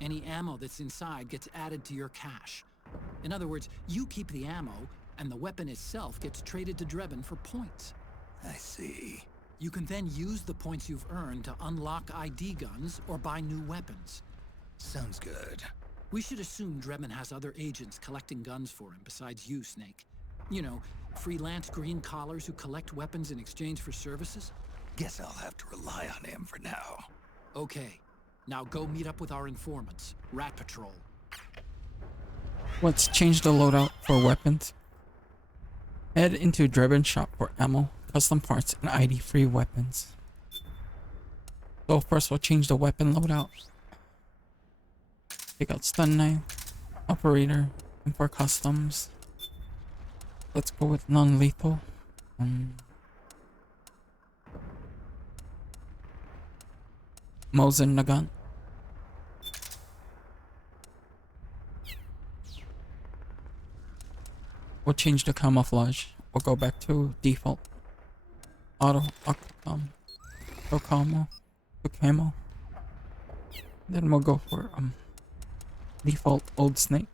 Any ammo that's inside gets added to your cache. In other words, you keep the ammo, and the weapon itself gets traded to Drebin for points. I see. You can then use the points you've earned to unlock ID guns or buy new weapons. Sounds good. We should assume Drebin has other agents collecting guns for him besides you, Snake. You know, freelance green collars who collect weapons in exchange for services? Guess I'll have to rely on him for now. Okay. Now go meet up with our informants, Rat Patrol. Let's change the loadout for weapons. Head into Drebin shop for ammo, custom parts, and ID-free weapons. So first we'll change the weapon loadout. Take out stun knife, operator, and for customs, let's go with non-lethal. Mosin Nagant. We'll change the camouflage. We'll go back to default. Auto camo. Then we'll go for default old Snake.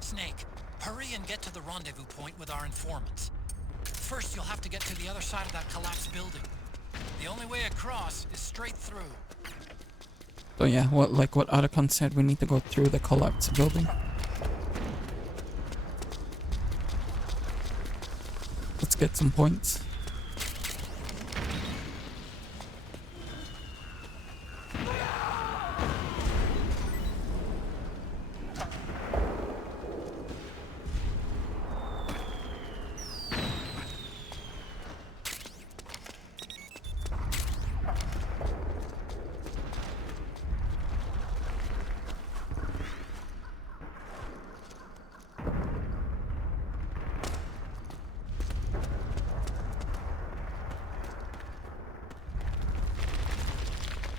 Snake, hurry and get to the rendezvous point with our informants. First, you'll have to get to the other side of that collapsed building. The only way across is straight through. So yeah, what Otacon said, we need to go through the collapsed building. Let's get some points.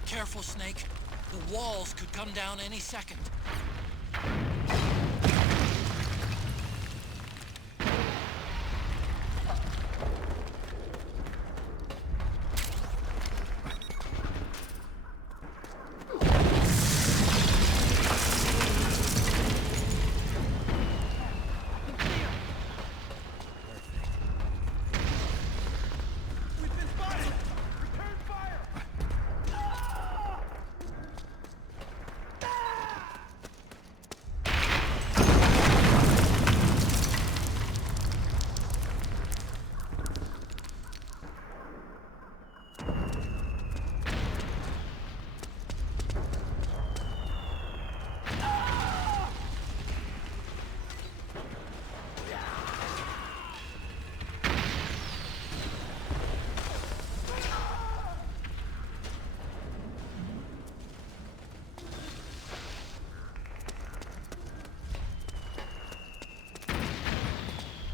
Careful, Snake. The walls could come down any second.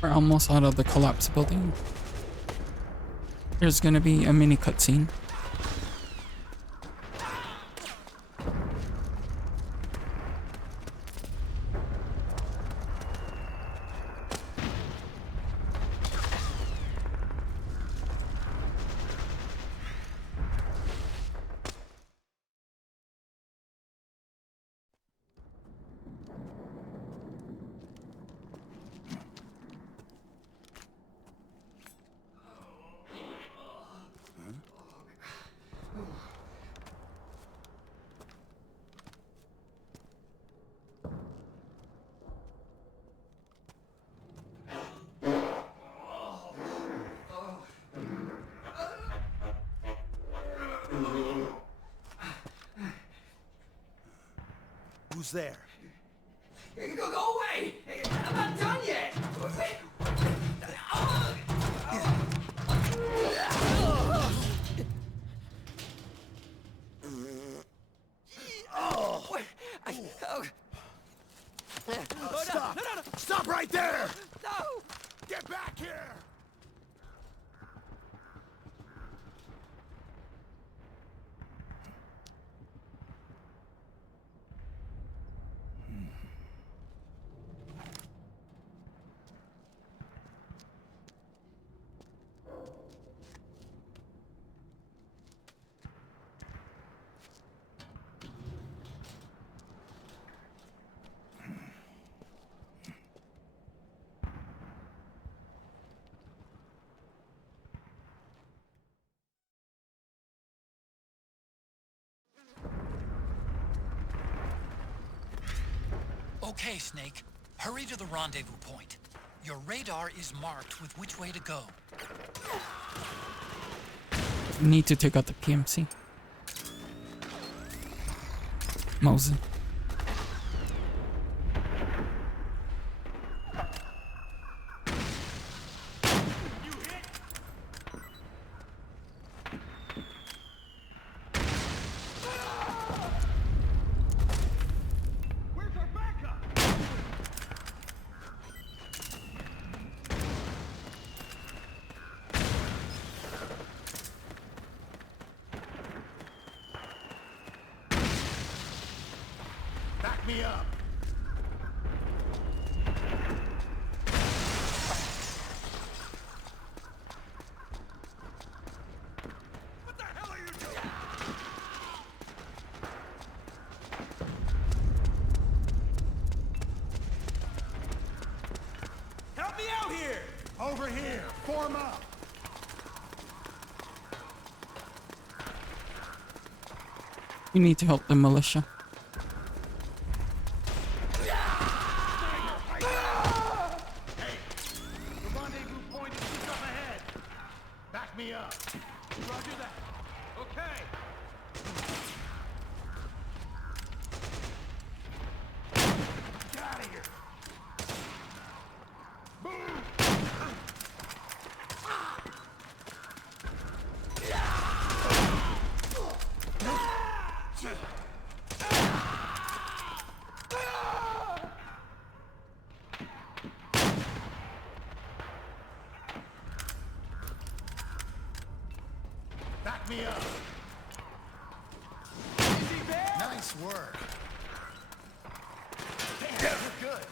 We're almost out of the collapsed building. There's gonna be a mini cutscene. Who's there? Go away! I'm not done yet! Stop! No. Stop right there! No! Get back here! Okay, Snake. Hurry to the rendezvous point. Your radar is marked with which way to go. We need to take out the PMC. Mosin. Back me up! What the hell are you doing? Help me out here! Over here! Form up! We need to help the militia. Me up. Roger that. Okay. Get out of here. Boom. Back me up. Easy there. Nice work. Damn, you're good.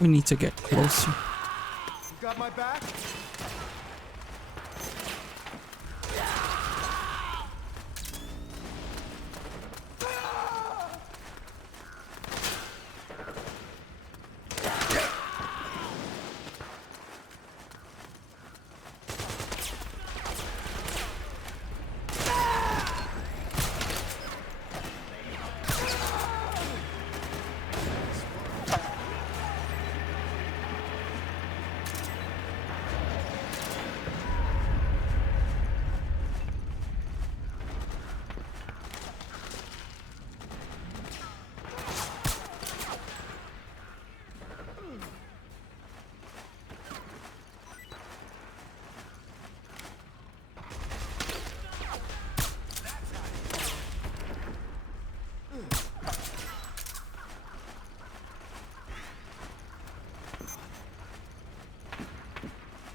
We need to get closer. You got my back?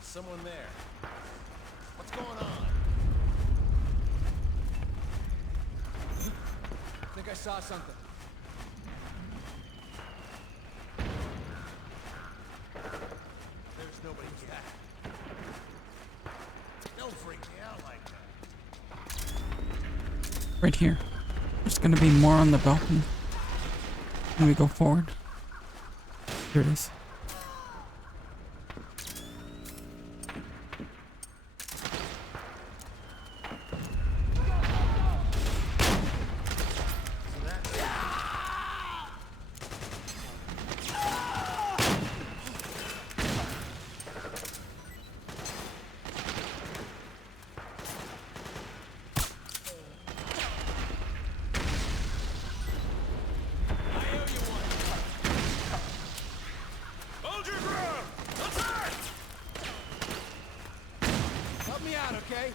Someone there. What's going on? I think I saw something. There's nobody yet. Don't freak me out like that. Right here. There's gonna be more on the balcony when we go forward. Here it is. Hold your ground! Attack! Help me out, okay?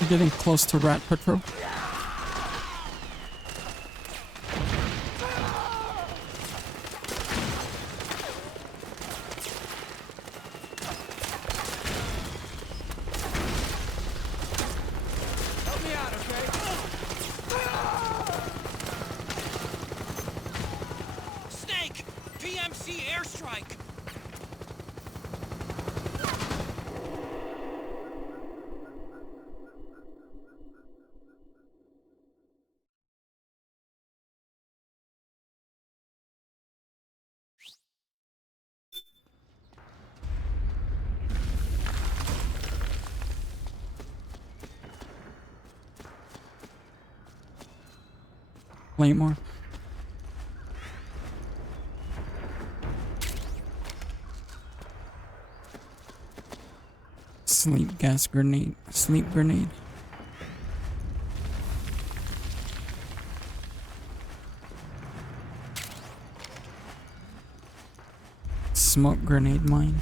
We're getting close to Rat Patrol. Help me out, okay? Snake! PMC airstrike! Claymore. Sleep gas grenade. Sleep grenade. Smoke grenade mine.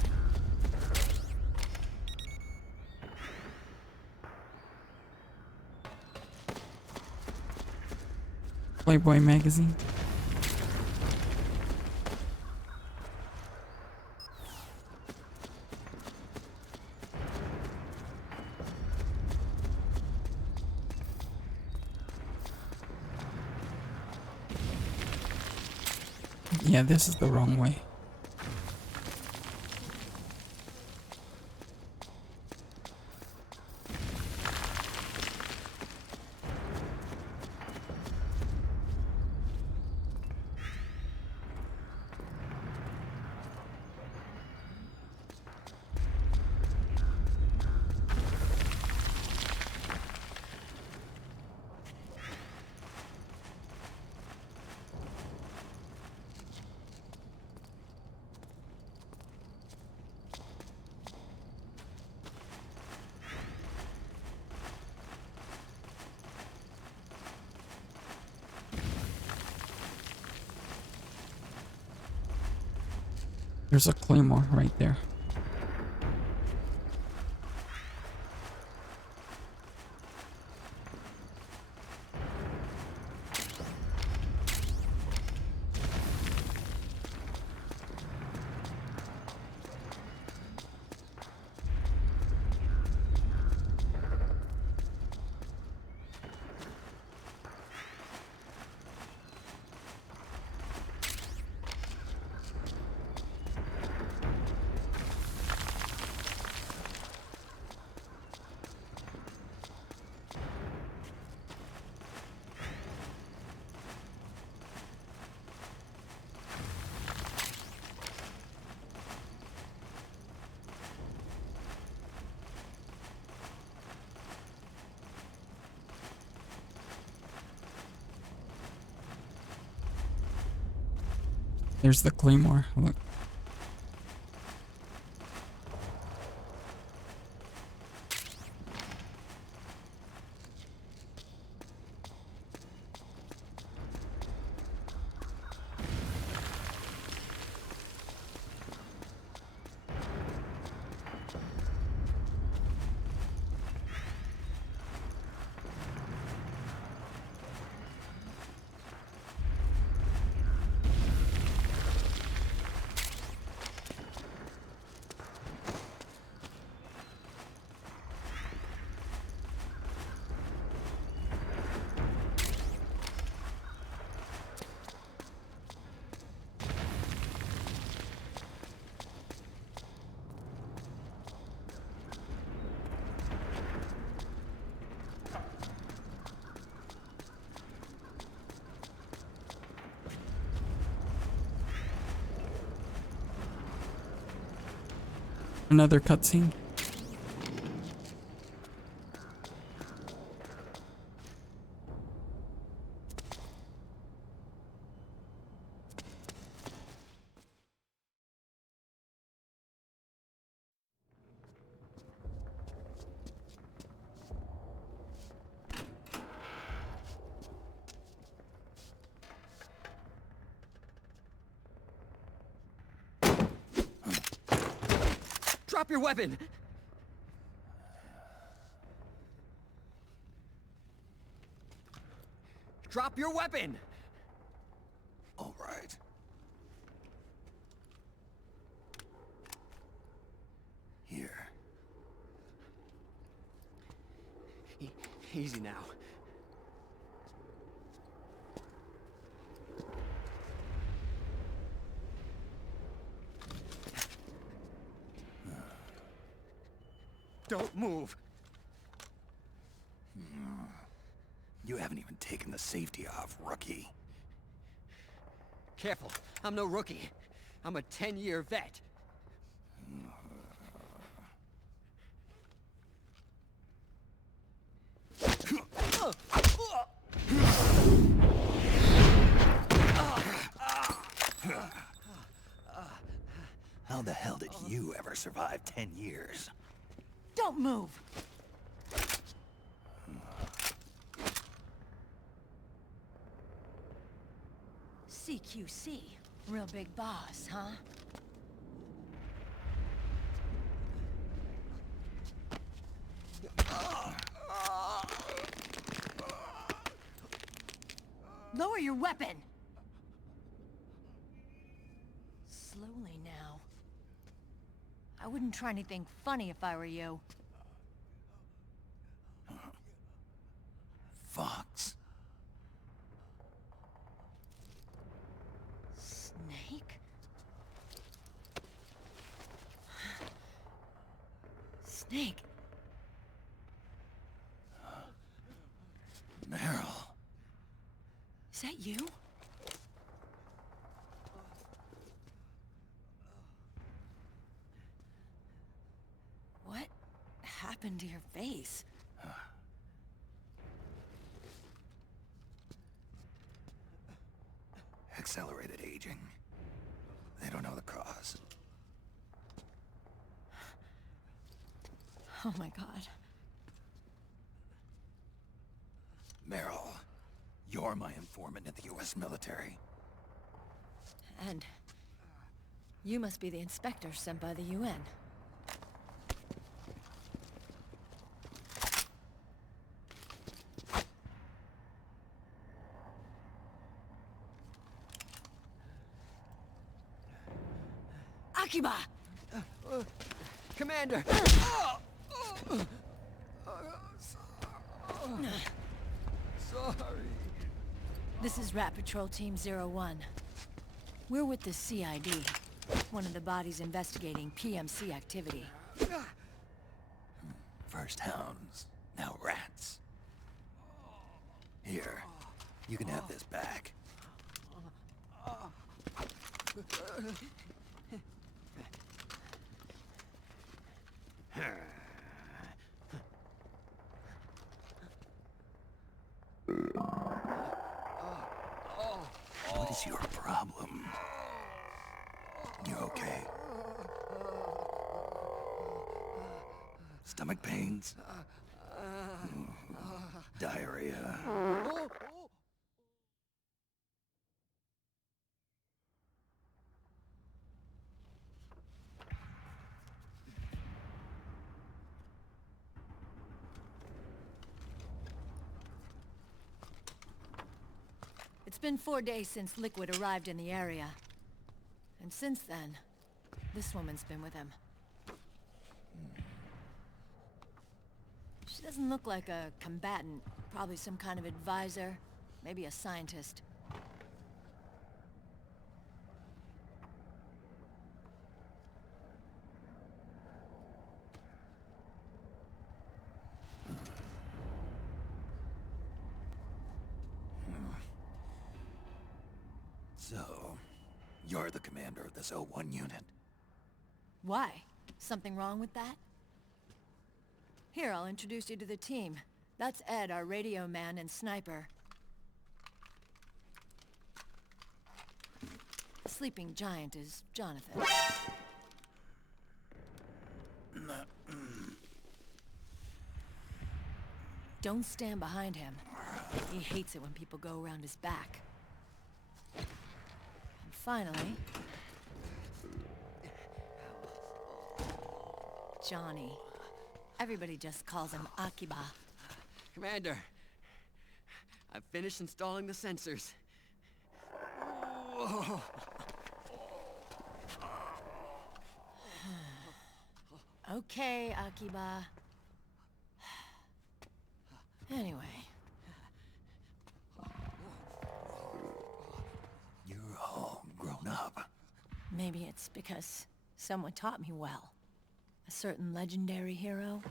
Playboy magazine. Yeah, this is the wrong way. There's a claymore right there. There's the claymore. Look. Another cutscene. Drop your weapon! Drop your weapon! All right. Here. Easy now. Don't move. You haven't even taken the safety off, rookie. Careful, I'm no rookie. I'm a 10-year vet. How the hell did you ever survive 10 years? Don't move! CQC. Real big boss, huh? Lower your weapon! Slowly now. I wouldn't try anything funny if I were you. Fox. Snake? Snake? Meryl. Is that you? What happened to your face? Accelerated aging. They don't know the cause. Oh my god. Meryl, you're my informant in the U.S. military. And You must be the inspector sent by the UN. Akiba! Commander! Sorry. This is Rat Patrol Team 01. We're with the CID, one of the bodies investigating PMC activity. First hounds, now rats. Here, you can have this back. What is your problem? You okay? Stomach pains? Diarrhea? It's been 4 days since Liquid arrived in the area. And since then, this woman's been with him. She doesn't look like a combatant. Probably some kind of advisor, maybe a scientist. So, you're the commander of this O1 unit? Why? Something wrong with that? Here, I'll introduce you to the team. That's Ed, our radio man and sniper. The sleeping giant is Jonathan. Don't stand behind him. He hates it when people go around his back. And finally... Johnny. Everybody just calls him Akiba. Commander, I've finished installing the sensors. Whoa. Okay, Akiba. Anyway. You're all grown up. Maybe it's because someone taught me well. A certain legendary hero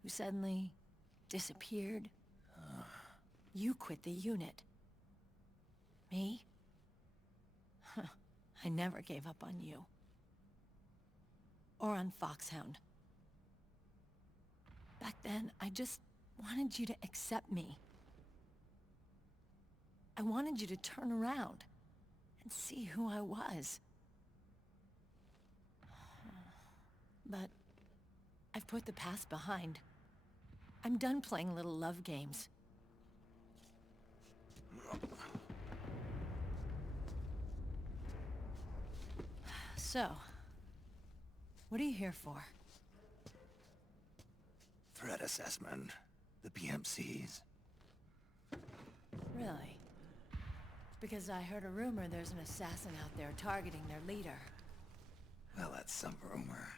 who suddenly disappeared. You quit the unit. Me? I never gave up on you. Or on Foxhound. Back then, I just wanted you to accept me. I wanted you to turn around and see who I was. But I've put the past behind. I'm done playing little love games. So, what are you here for? Threat assessment. The PMCs. Really? Because I heard a rumor there's an assassin out there targeting their leader. Well, that's some rumor.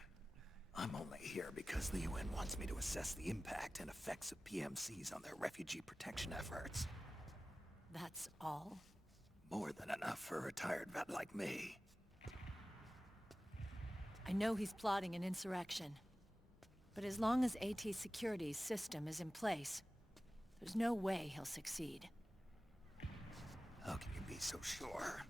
I'm only here because the UN wants me to assess the impact and effects of PMCs on their refugee protection efforts. That's all? More than enough for a retired vet like me. I know he's plotting an insurrection. But as long as AT Security's system is in place, there's no way he'll succeed. How can you be so sure?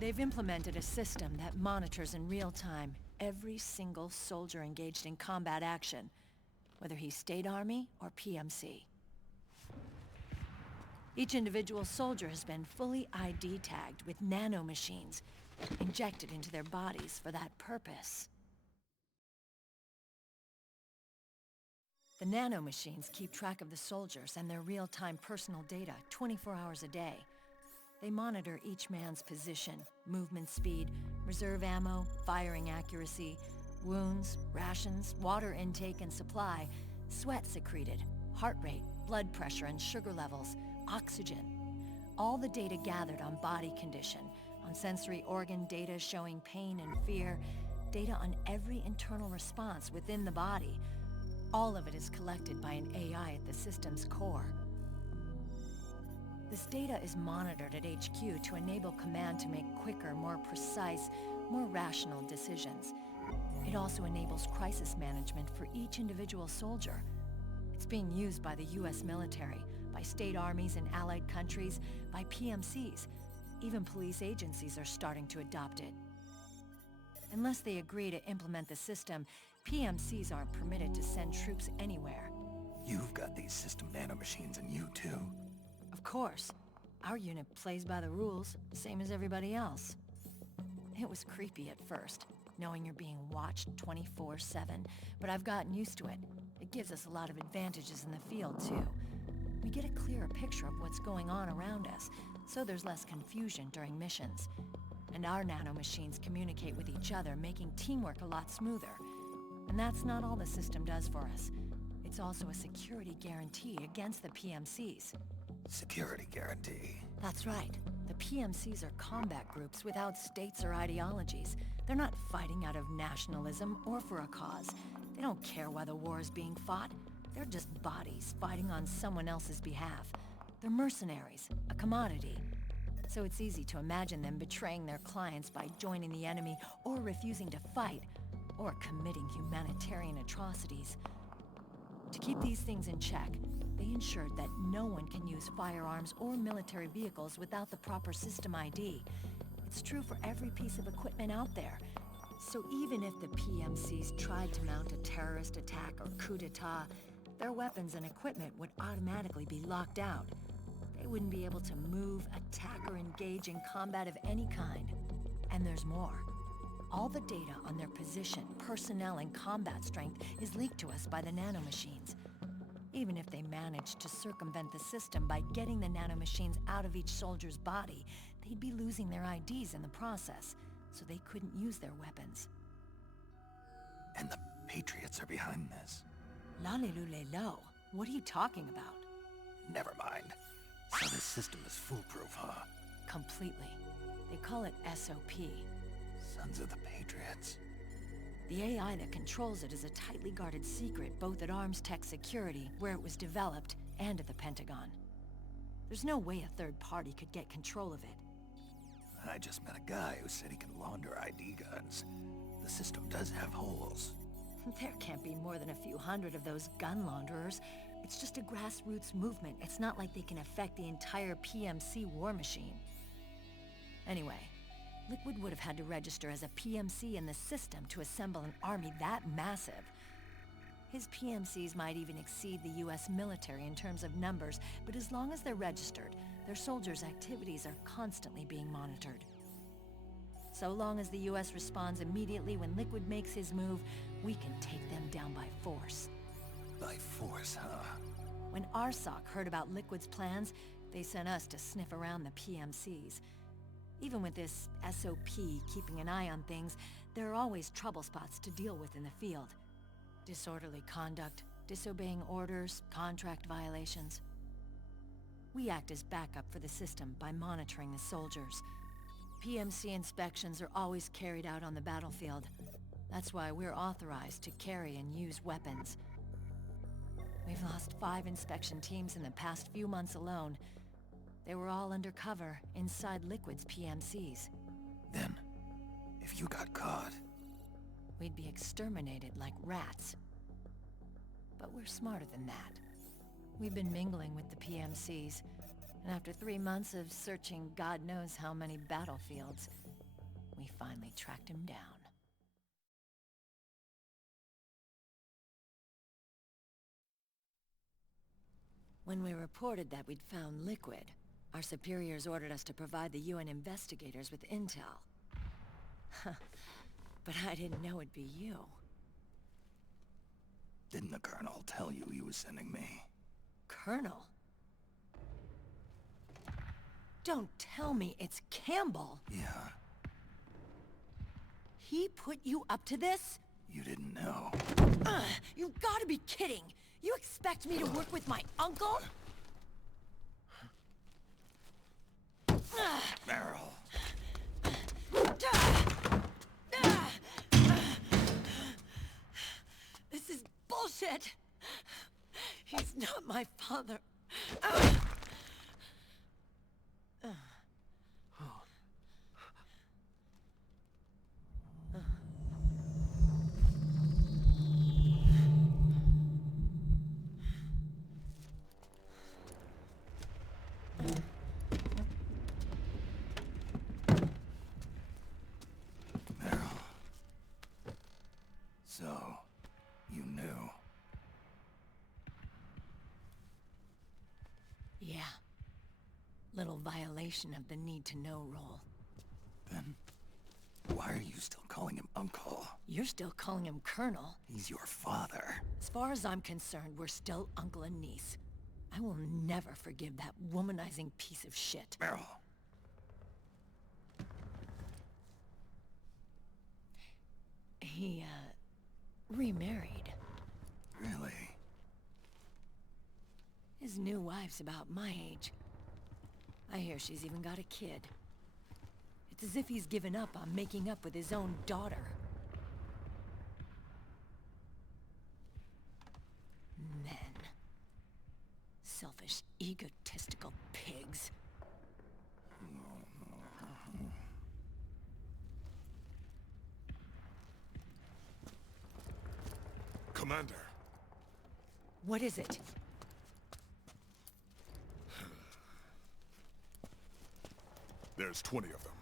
They've implemented a system that monitors in real time every single soldier engaged in combat action, whether he's State Army or PMC. Each individual soldier has been fully ID tagged with nanomachines injected into their bodies for that purpose. The nanomachines keep track of the soldiers and their real-time personal data 24 hours a day. They monitor each man's position, movement speed, reserve ammo, firing accuracy, wounds, rations, water intake and supply, sweat secreted, heart rate, blood pressure and sugar levels, oxygen. All the data gathered on body condition, on sensory organ data showing pain and fear, data on every internal response within the body. All of it is collected by an AI at the system's core. This data is monitored at HQ to enable command to make quicker, more precise, more rational decisions. It also enables crisis management for each individual soldier. It's being used by the US military, by state armies in allied countries, by PMCs. Even police agencies are starting to adopt it. Unless they agree to implement the system, PMCs aren't permitted to send troops anywhere. You've got these system nanomachines in you too. Of course. Our unit plays by the rules, same as everybody else. It was creepy at first, knowing you're being watched 24/7, but I've gotten used to it. It gives us a lot of advantages in the field, too. We get a clearer picture of what's going on around us, so there's less confusion during missions. And our nanomachines communicate with each other, making teamwork a lot smoother. And that's not all the system does for us. It's also a security guarantee against the PMCs. Security guarantee. That's right. The PMCs are combat groups without states or ideologies. They're not fighting out of nationalism or for a cause. They don't care why the war is being fought. They're just bodies fighting on someone else's behalf. They're mercenaries, a commodity. So it's easy to imagine them betraying their clients by joining the enemy or refusing to fight, or committing humanitarian atrocities. To keep these things in check, they ensured that no one can use firearms or military vehicles without the proper system ID. It's true for every piece of equipment out there. So even if the PMCs tried to mount a terrorist attack or coup d'etat, their weapons and equipment would automatically be locked out. They wouldn't be able to move, attack, or engage in combat of any kind. And there's more. All the data on their position, personnel, and combat strength is leaked to us by the nanomachines. Even if they managed to circumvent the system by getting the nanomachines out of each soldier's body, they'd be losing their IDs in the process, so they couldn't use their weapons. And the Patriots are behind this. Lalilulelo, what are you talking about? Never mind. So this system is foolproof, huh? Completely. They call it SOP. Sons of the Patriots. The AI that controls it is a tightly guarded secret both at Arms Tech Security, where it was developed, and at the Pentagon. There's no way a third party could get control of it. I just met a guy who said he can launder ID guns. The system does have holes. There can't be more than a few hundred of those gun launderers. It's just a grassroots movement. It's not like they can affect the entire PMC war machine. Anyway, Liquid would have had to register as a PMC in the system to assemble an army that massive. His PMCs might even exceed the US military in terms of numbers, but as long as they're registered, their soldiers' activities are constantly being monitored. So long as the US responds immediately when Liquid makes his move, we can take them down by force. By force, huh? When RSOC heard about Liquid's plans, they sent us to sniff around the PMCs. Even with this SOP keeping an eye on things, there are always trouble spots to deal with in the field. Disorderly conduct, disobeying orders, contract violations. We act as backup for the system by monitoring the soldiers. PMC inspections are always carried out on the battlefield. That's why we're authorized to carry and use weapons. We've lost 5 inspection teams in the past few months alone. They were all undercover, inside Liquid's PMCs. Then, if you got caught... we'd be exterminated like rats. But we're smarter than that. We've been mingling with the PMCs, and after 3 months of searching God knows how many battlefields, we finally tracked him down. When we reported that we'd found Liquid, our superiors ordered us to provide the UN investigators with intel. But I didn't know it'd be you. Didn't the Colonel tell you he was sending me? Colonel? Don't tell me it's Campbell. Yeah, He put you up to this? you didn't know. You gotta be kidding. You expect me to work with my uncle? Meryl. This is bullshit. He's not my father. Meryl. So, you knew. Yeah. Little violation of the need-to-know rule. Then, why are you still calling him Uncle? You're still calling him Colonel. He's your father. As far as I'm concerned, we're still uncle and niece. I will never forgive that womanizing piece of shit. Meryl. He, remarried. Really? His new wife's about my age. I hear she's even got a kid. It's as if he's given up on making up with his own daughter. Men. Selfish, egotistical pigs. Commander. What is it? There's 20 of them.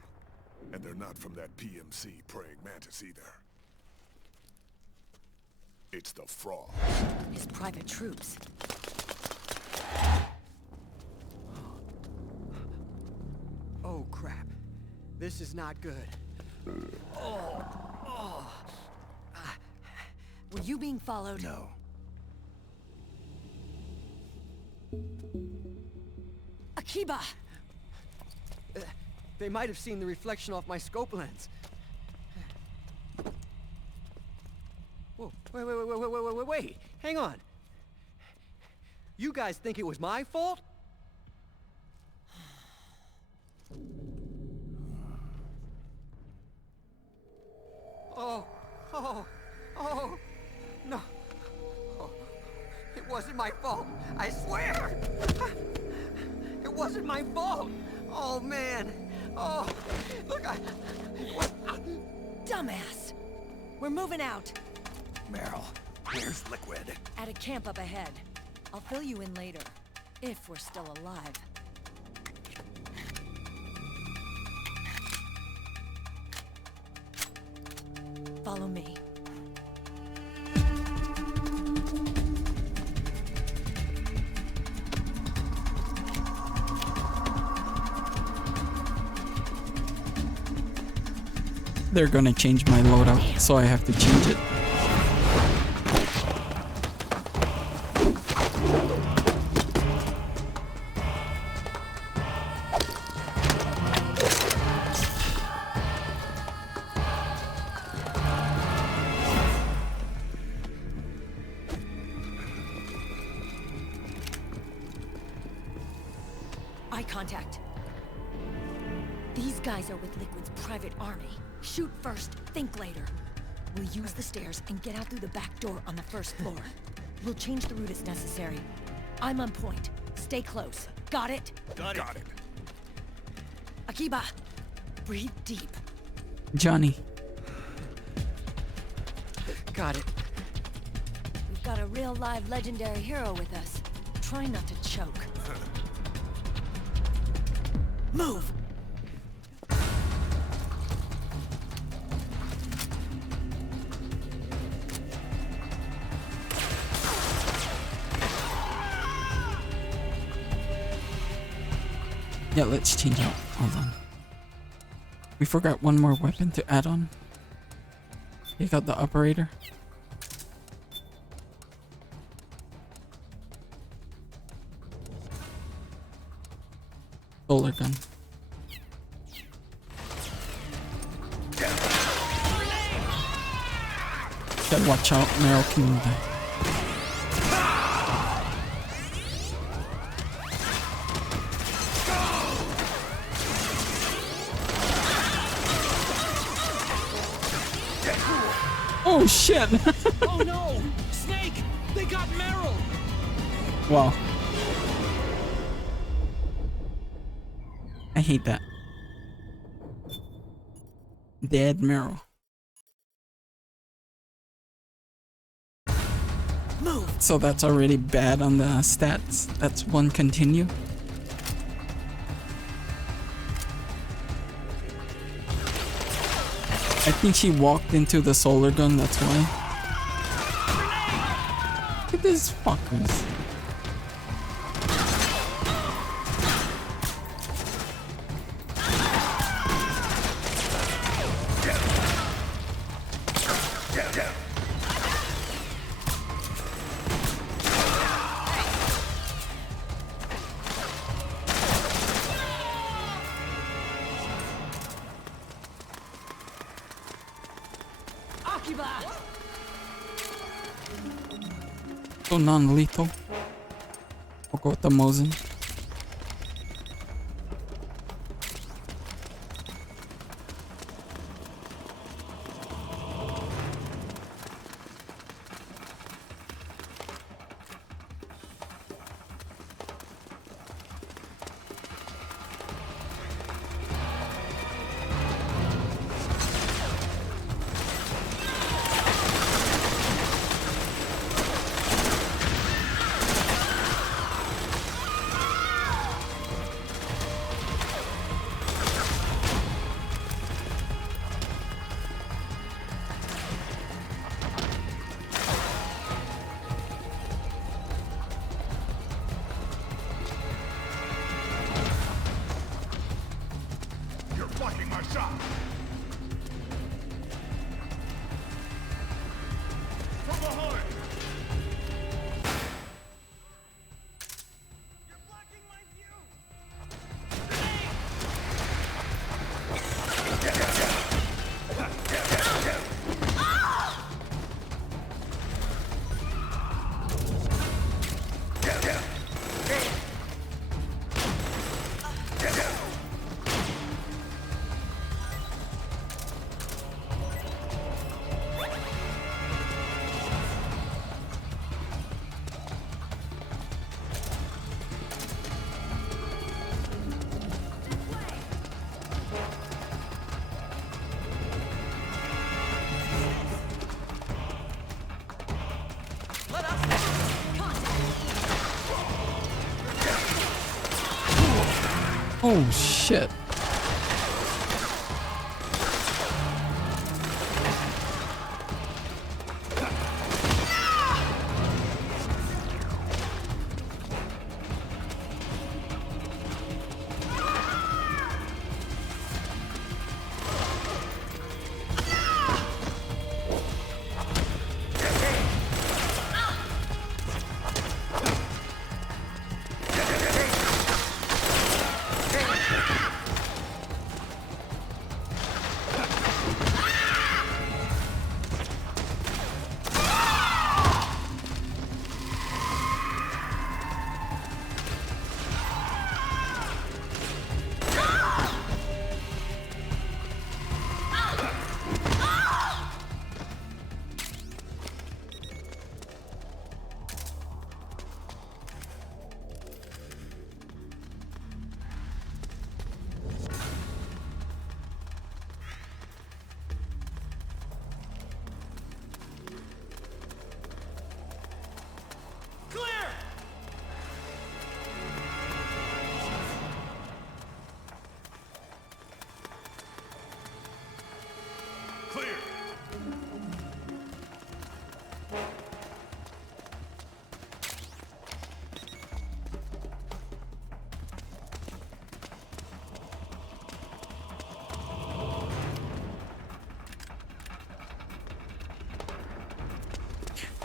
And they're not from that PMC praying mantis either. It's the Frog. His private troops. Oh, crap. This is not good. Were you being followed? No. Akiba! They might have seen the reflection off my scope lens. Whoa, wait. Hang on. You guys think it was my fault? Oh, no. Oh, it wasn't my fault, I swear! It wasn't my fault! Oh, man. Oh, look, Dumbass! We're moving out. Meryl, where's Liquid? At a camp up ahead. I'll fill you in later. If we're still alive. Follow me. They're gonna change my loadout, so I have to change it. Eye contact. These guys are with Liquid's private army. Shoot first, think later. We'll use the stairs and get out through the back door on the first floor. We'll change the route as necessary. I'm on point. Stay close. Got it? Got it. Akiba, breathe deep. Johnny. got it. We've got a real live legendary hero with us. Try not to choke. Move! Yeah, let's change out. Hold on. We forgot one more weapon to add on. Take out the operator. Solar gun. Gotta watch out, Meryl can die. Oh shit! Oh no! Snake! They got Meryl! Wow. I hate that. Dead Meryl. Move! So that's already bad on the stats. That's one continue. I think she walked into the solar gun, that's why. Look at these fuckers. So non-lethal. We'll go with the Mosin. Oh shit.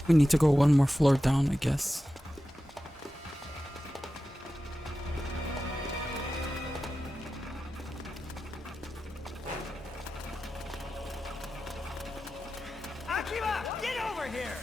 We need to go one more floor down, I guess. Akiba, get over here!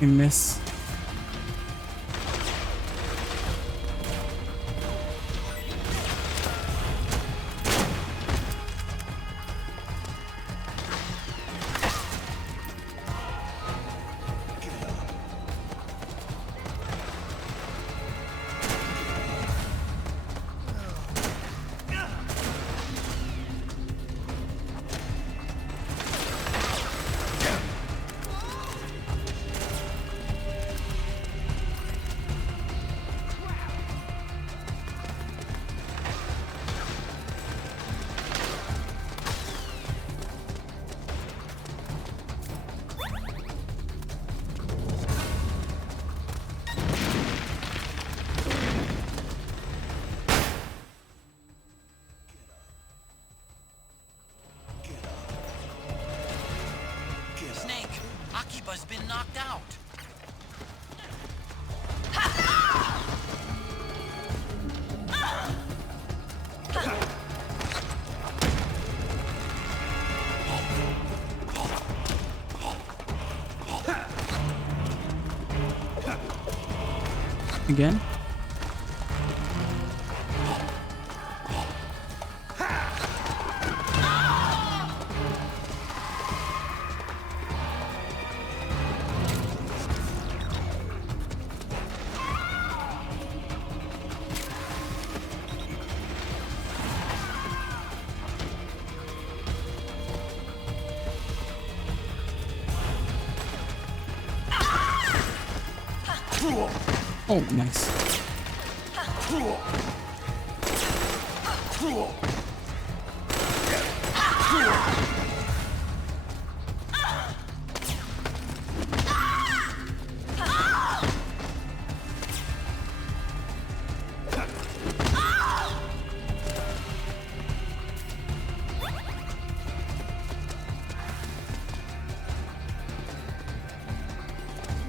You miss. Snake, Akiba's been knocked out. Again? Oh, nice.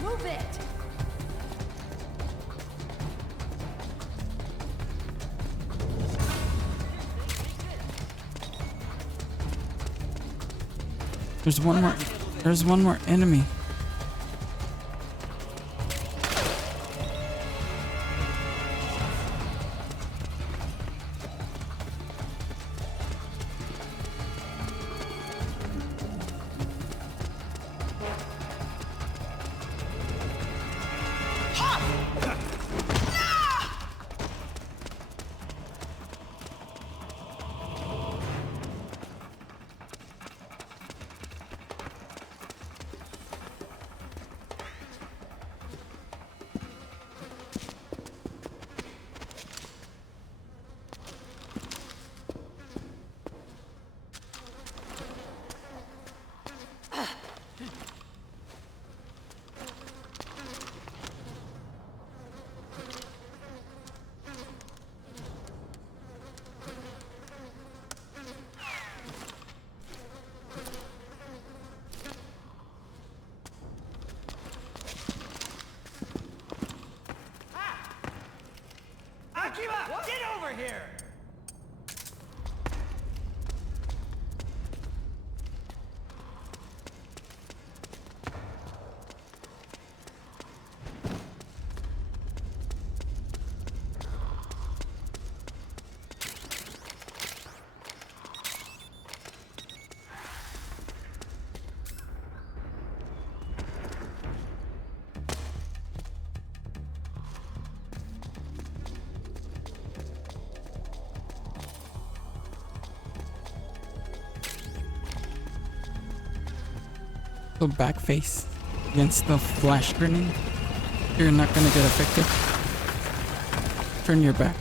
Move it! There's one more. There's one more enemy. Shiva, get over here! So back face against the flash grenade. You're not gonna get affected. Turn your back.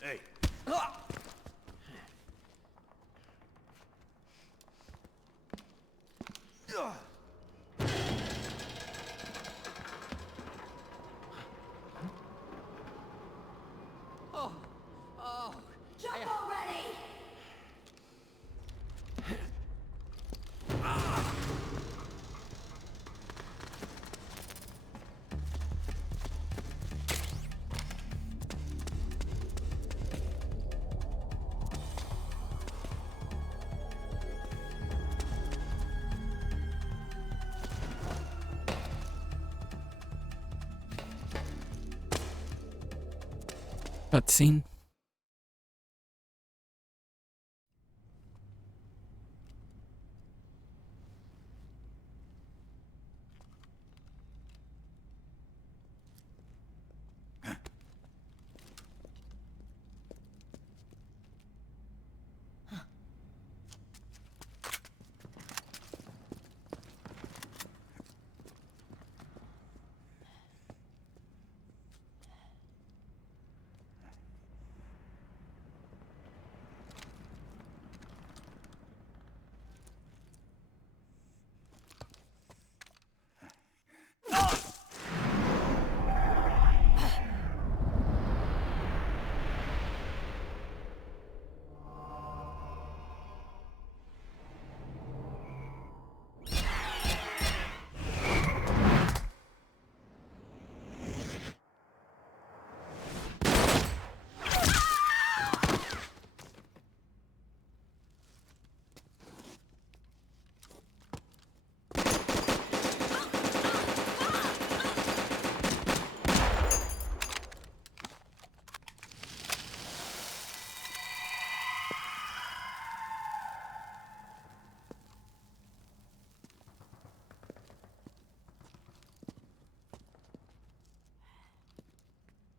Hey. Jump already! Cutscene.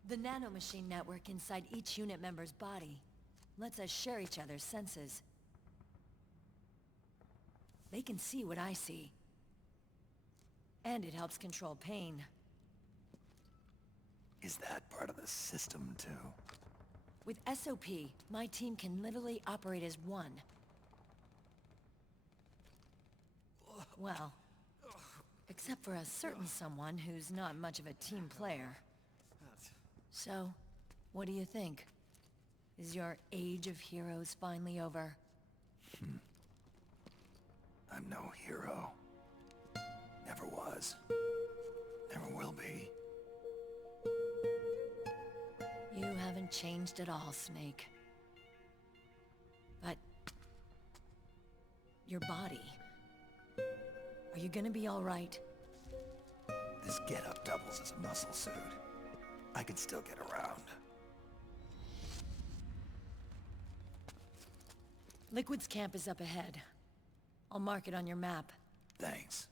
The nanomachine network inside each unit member's body lets us share each other's senses. They can see what I see. And it helps control pain. Is that part of the system, too? With SOP, my team can literally operate as one. Well, except for a certain someone who's not much of a team player. So, what do you think? Is your age of heroes finally over? I'm no hero. Never was. Never will be. You haven't changed at all, Snake. But... your body... are you gonna be alright? This getup doubles as a muscle suit. I can still get around. Liquid's camp is up ahead. I'll mark it on your map. Thanks.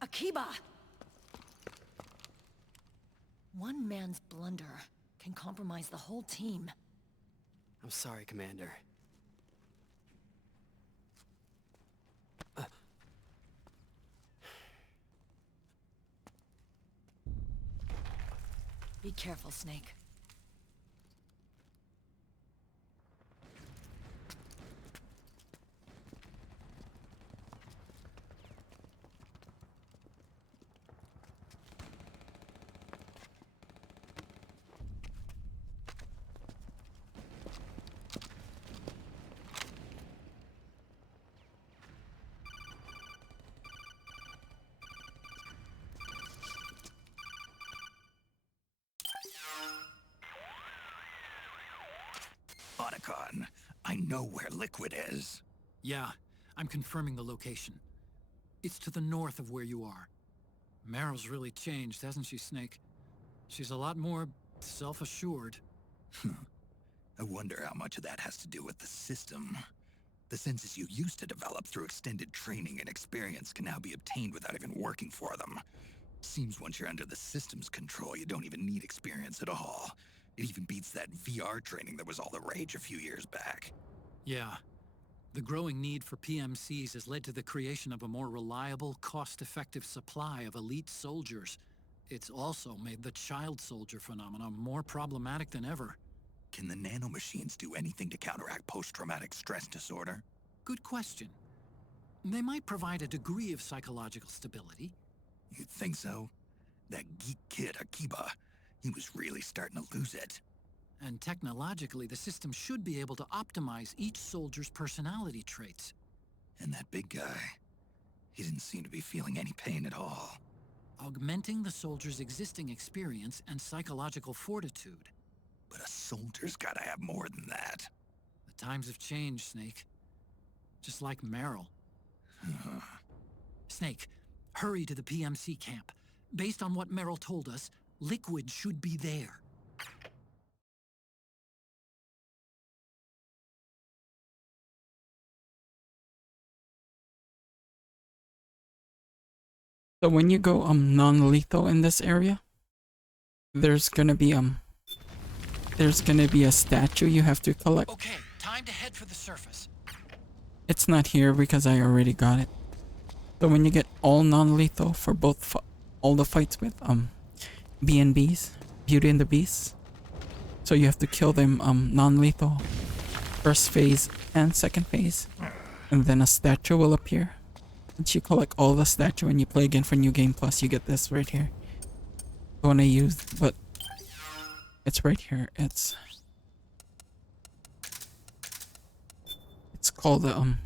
Akiba! One man's blunder can compromise the whole team. I'm sorry, Commander. Be careful, Snake. Otacon, I know where Liquid is. Yeah, I'm confirming the location. It's to the north of where you are. Meryl's really changed, hasn't she, Snake? She's a lot more self-assured. I wonder how much of that has to do with the system. The senses you used to develop through extended training and experience can now be obtained without even working for them. Seems once you're under the system's control, you don't even need experience at all. It even beats that VR training that was all the rage a few years back. Yeah. The growing need for PMCs has led to the creation of a more reliable, cost-effective supply of elite soldiers. It's also made the child soldier phenomenon more problematic than ever. Can the nanomachines do anything to counteract post-traumatic stress disorder? Good question. They might provide a degree of psychological stability. You'd think so? That geek kid, Akiba, he was really starting to lose it. And technologically, the system should be able to optimize each soldier's personality traits. And that big guy, he didn't seem to be feeling any pain at all. Augmenting the soldier's existing experience and psychological fortitude. But a soldier's gotta have more than that. The times have changed, Snake. Just like Meryl. Snake, hurry to the PMC camp. Based on what Meryl told us, Liquid should be there. So when you go non-lethal in this area, there's gonna be a statue you have to collect. Okay, time to head for the surface. It's not here because I already got it. So when you get all non-lethal for both all the fights with B&Bs, Beauty and the Beast, so you have to kill them non-lethal first phase and second phase, and then a statue will appear. Once you collect all the statue and you play again for New Game Plus, you get this right here. The one I used, but it's right here. It's called the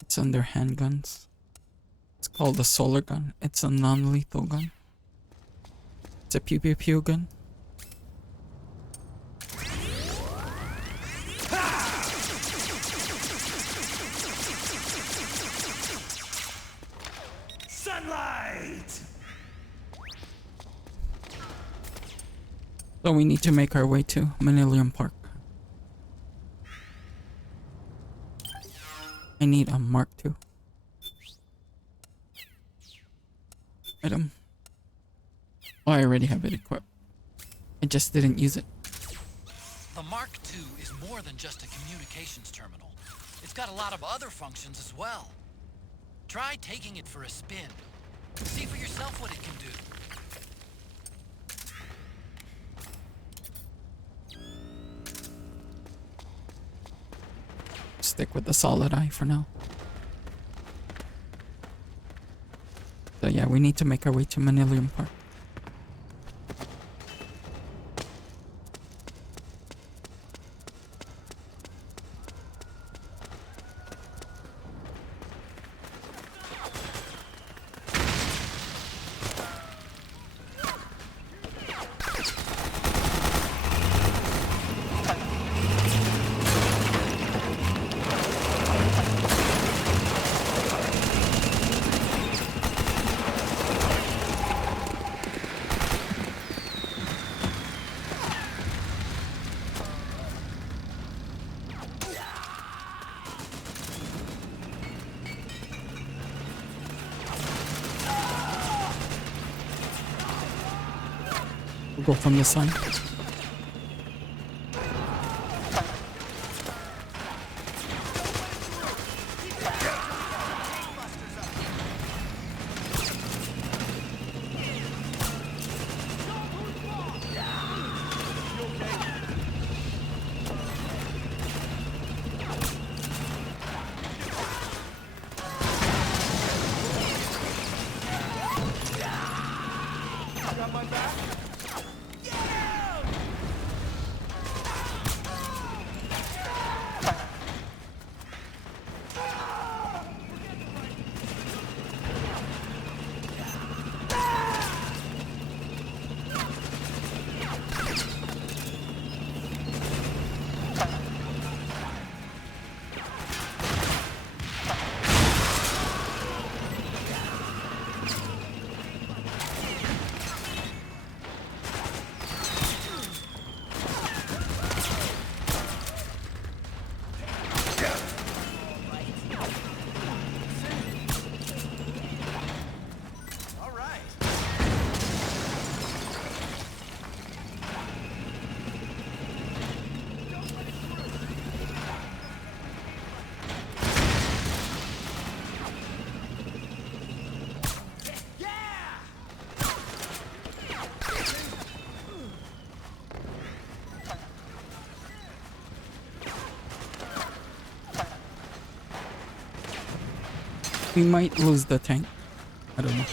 it's under handguns. It's called the solar gun. It's a non-lethal gun. It's a pew pew pew gun. Sunlight! So we need to make our way to Manilium Park. I need a Mark II. Item. Oh, I already have it equipped. I just didn't use it. The Mark II is more than just a communications terminal. It's got a lot of other functions as well. Try taking it for a spin. See for yourself what it can do. stick with the solid eye for now. So yeah, we need to make our way to Manilium Park. We'll go from this side. We might lose the tank. I don't know.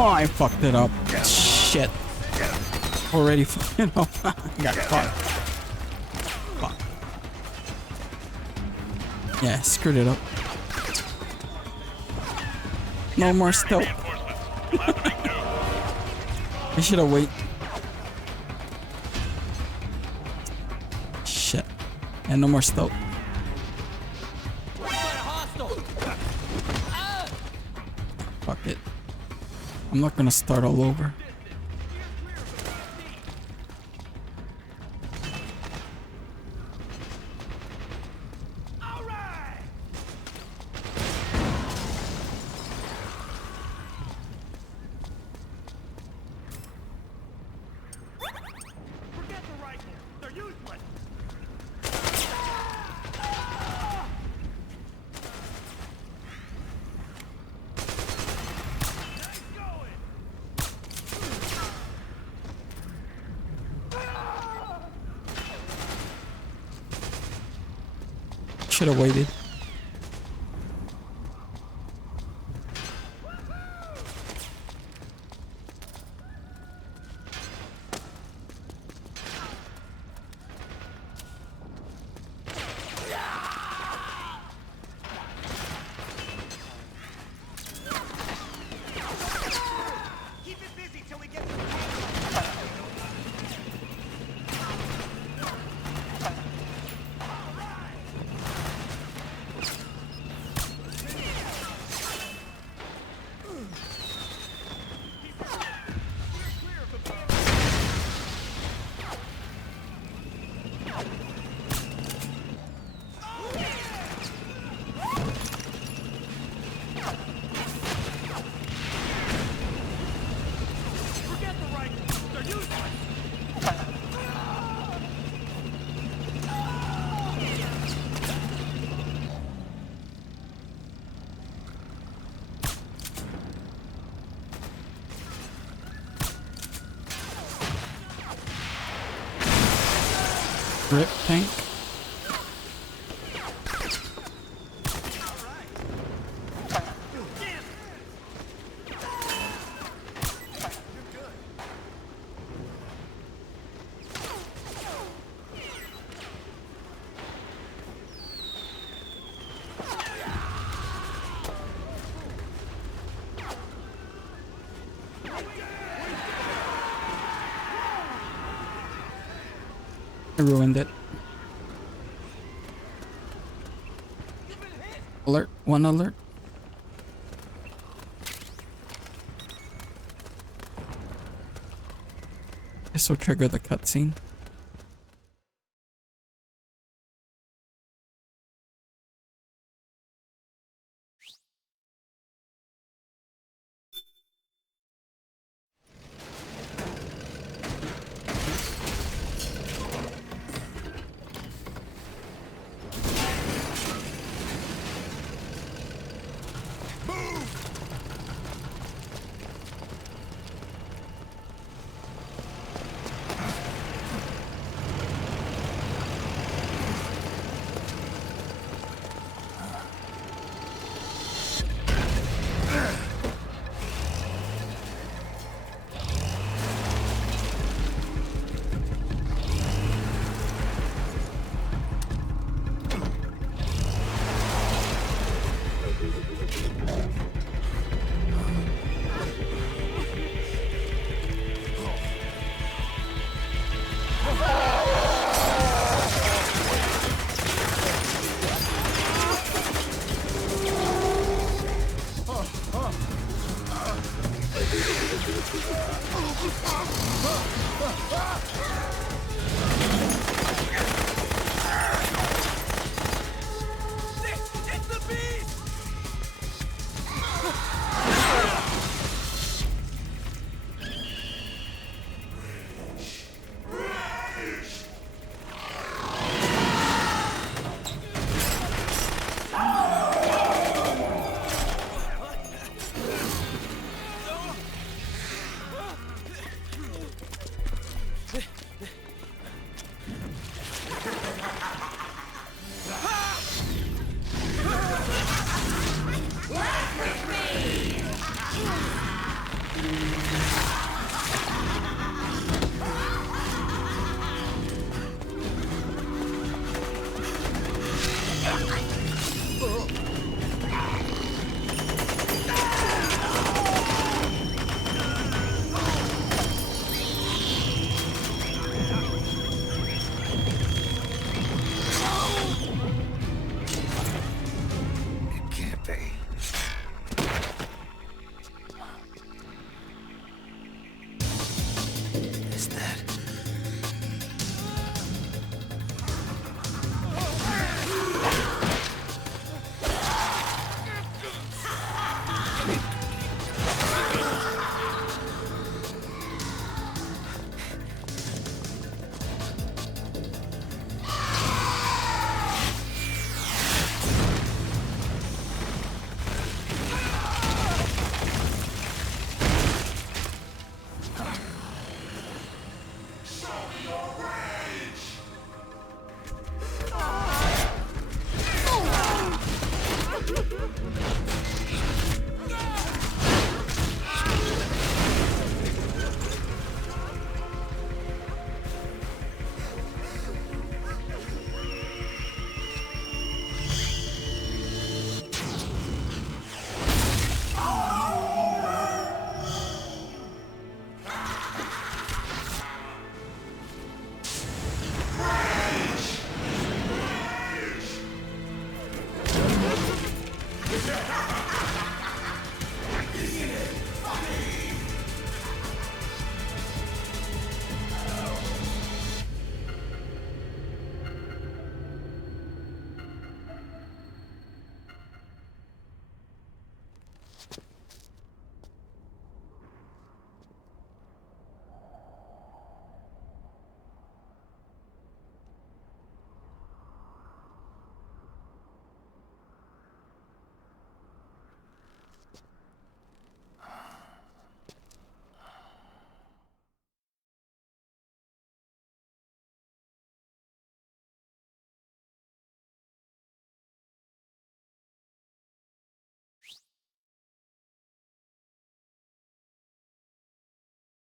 Oh, I fucked it up. Shit. Already fucked it up. Got caught. Fuck. Yeah, screwed it up. No more stealth. I should have waited. Shit. And no more stealth. Fuck it. I'm not gonna start all over. Should have waited. Rip tank. I ruined it. Alert, one alert. This will trigger the cutscene.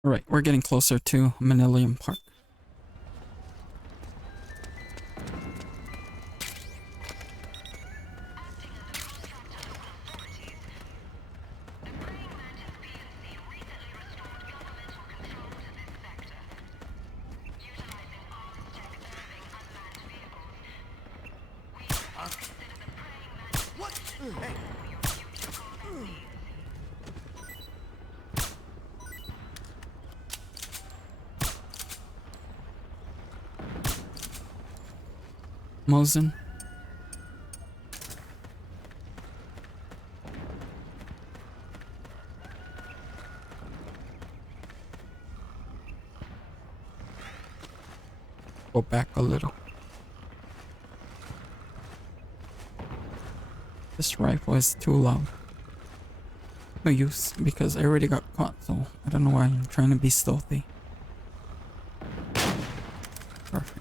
Alright, we're getting closer to Millennium Park. Mosin. Go back a little. This rifle is too loud. No use, because I already got caught, so I don't know why I'm trying to be stealthy. Perfect.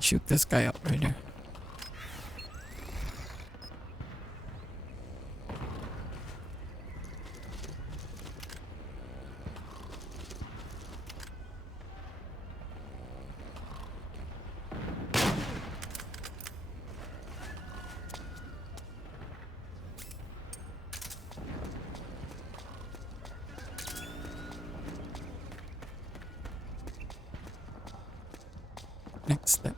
Shoot this guy up right there. Next step.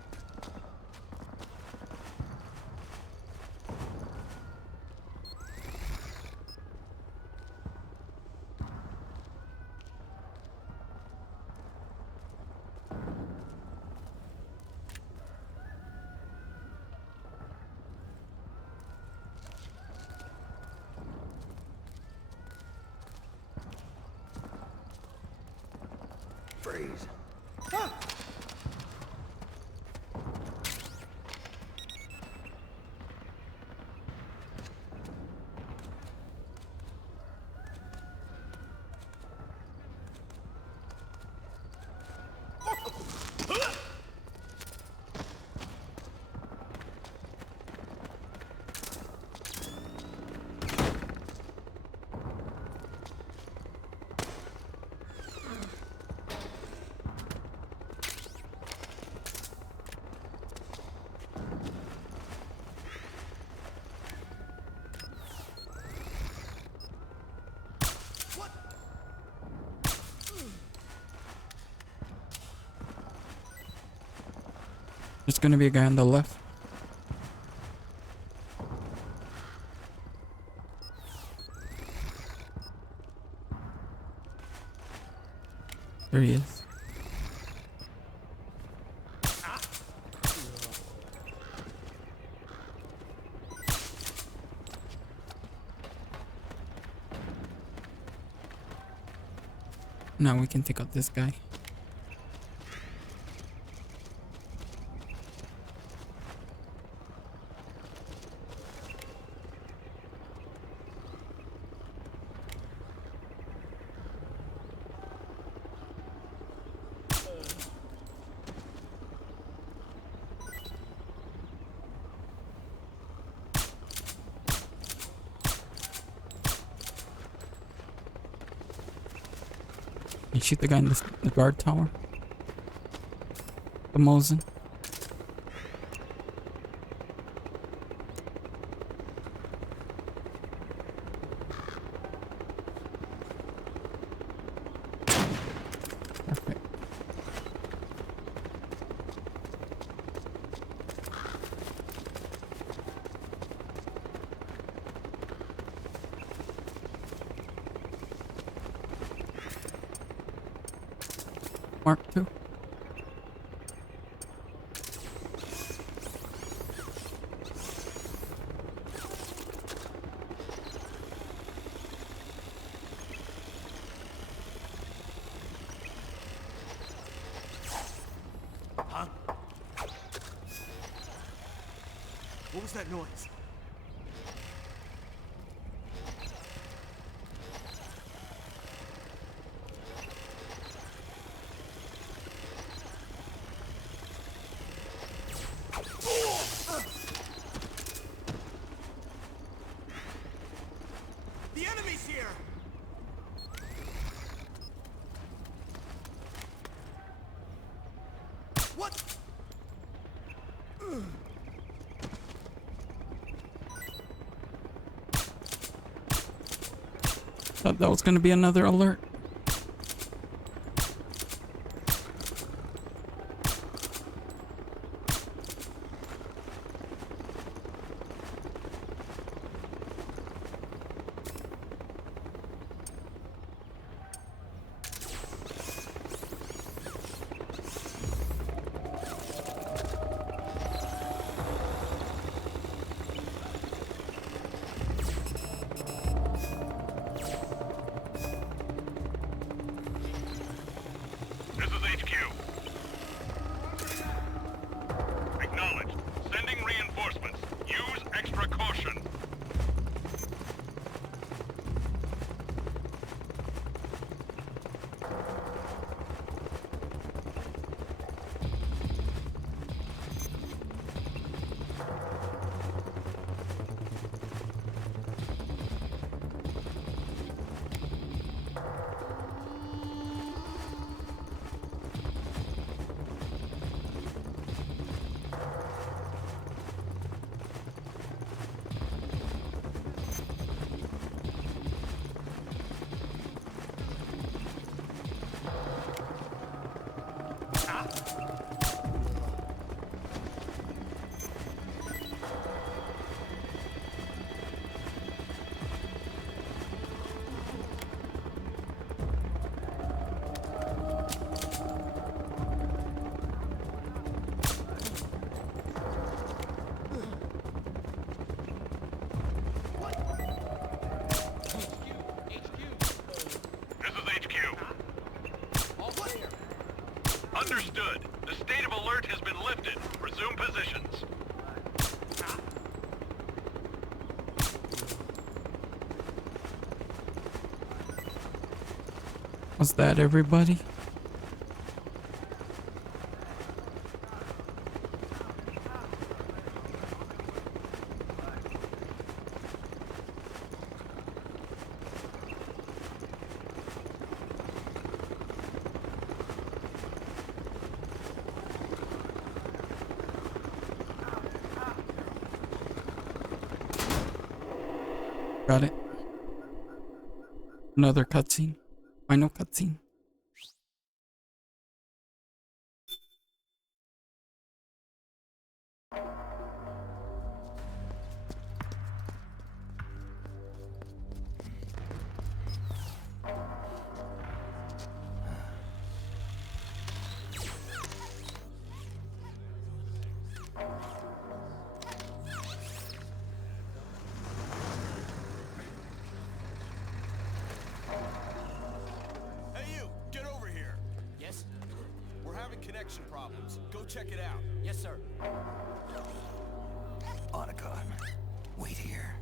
Freeze. There's gonna be a guy on the left. There he is. Now we can take out this guy. You shoot the guy in the guard tower. The Mosin. Perfect. Mark 2. Huh? What was that noise? What? Thought that was gonna be another alert. This is HQ. Acknowledged. Sending reinforcements. Use extra caution. Understood. The state of alert has been lifted. Resume positions. Was that everybody? Got it. Another cutscene. Final cutscene. Hey you, get over here. Yes? We're having connection problems. Go check it out. Yes, sir. Otacon, wait here.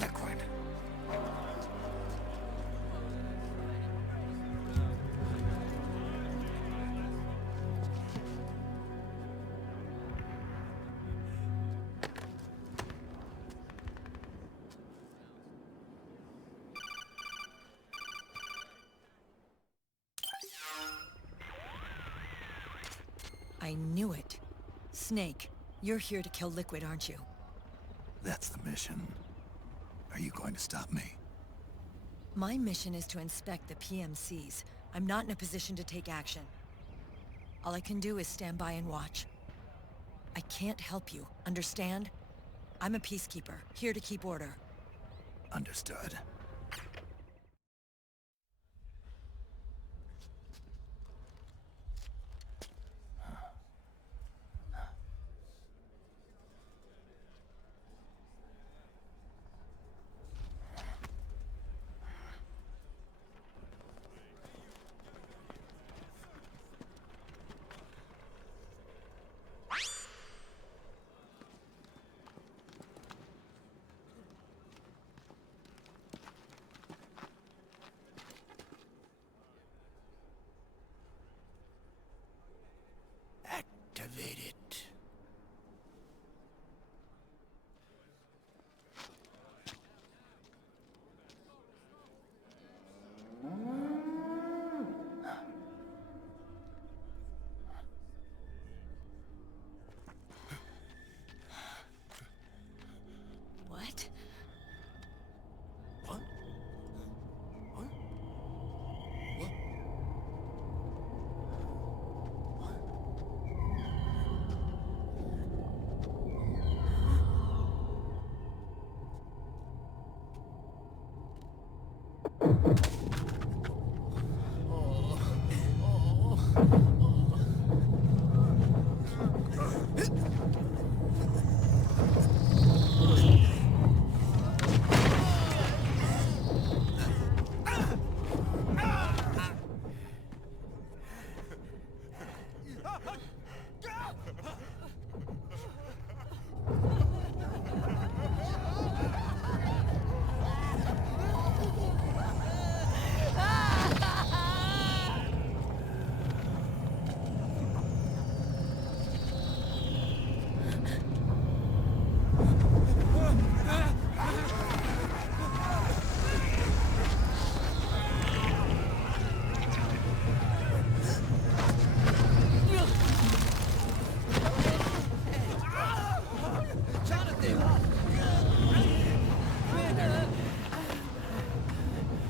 Liquid. I knew it. Snake, you're here to kill Liquid, aren't you? That's the mission. Are you going to stop me? My mission is to inspect the PMCs. I'm not in a position to take action. All I can do is stand by and watch. I can't help you, understand? I'm a peacekeeper, here to keep order. Understood. Activate it. What? What? What? What?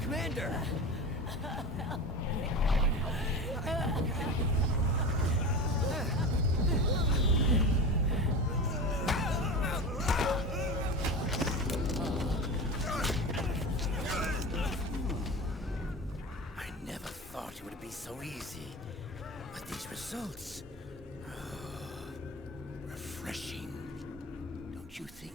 Commander! I never thought it would be so easy. But these results... refreshing. Don't you think?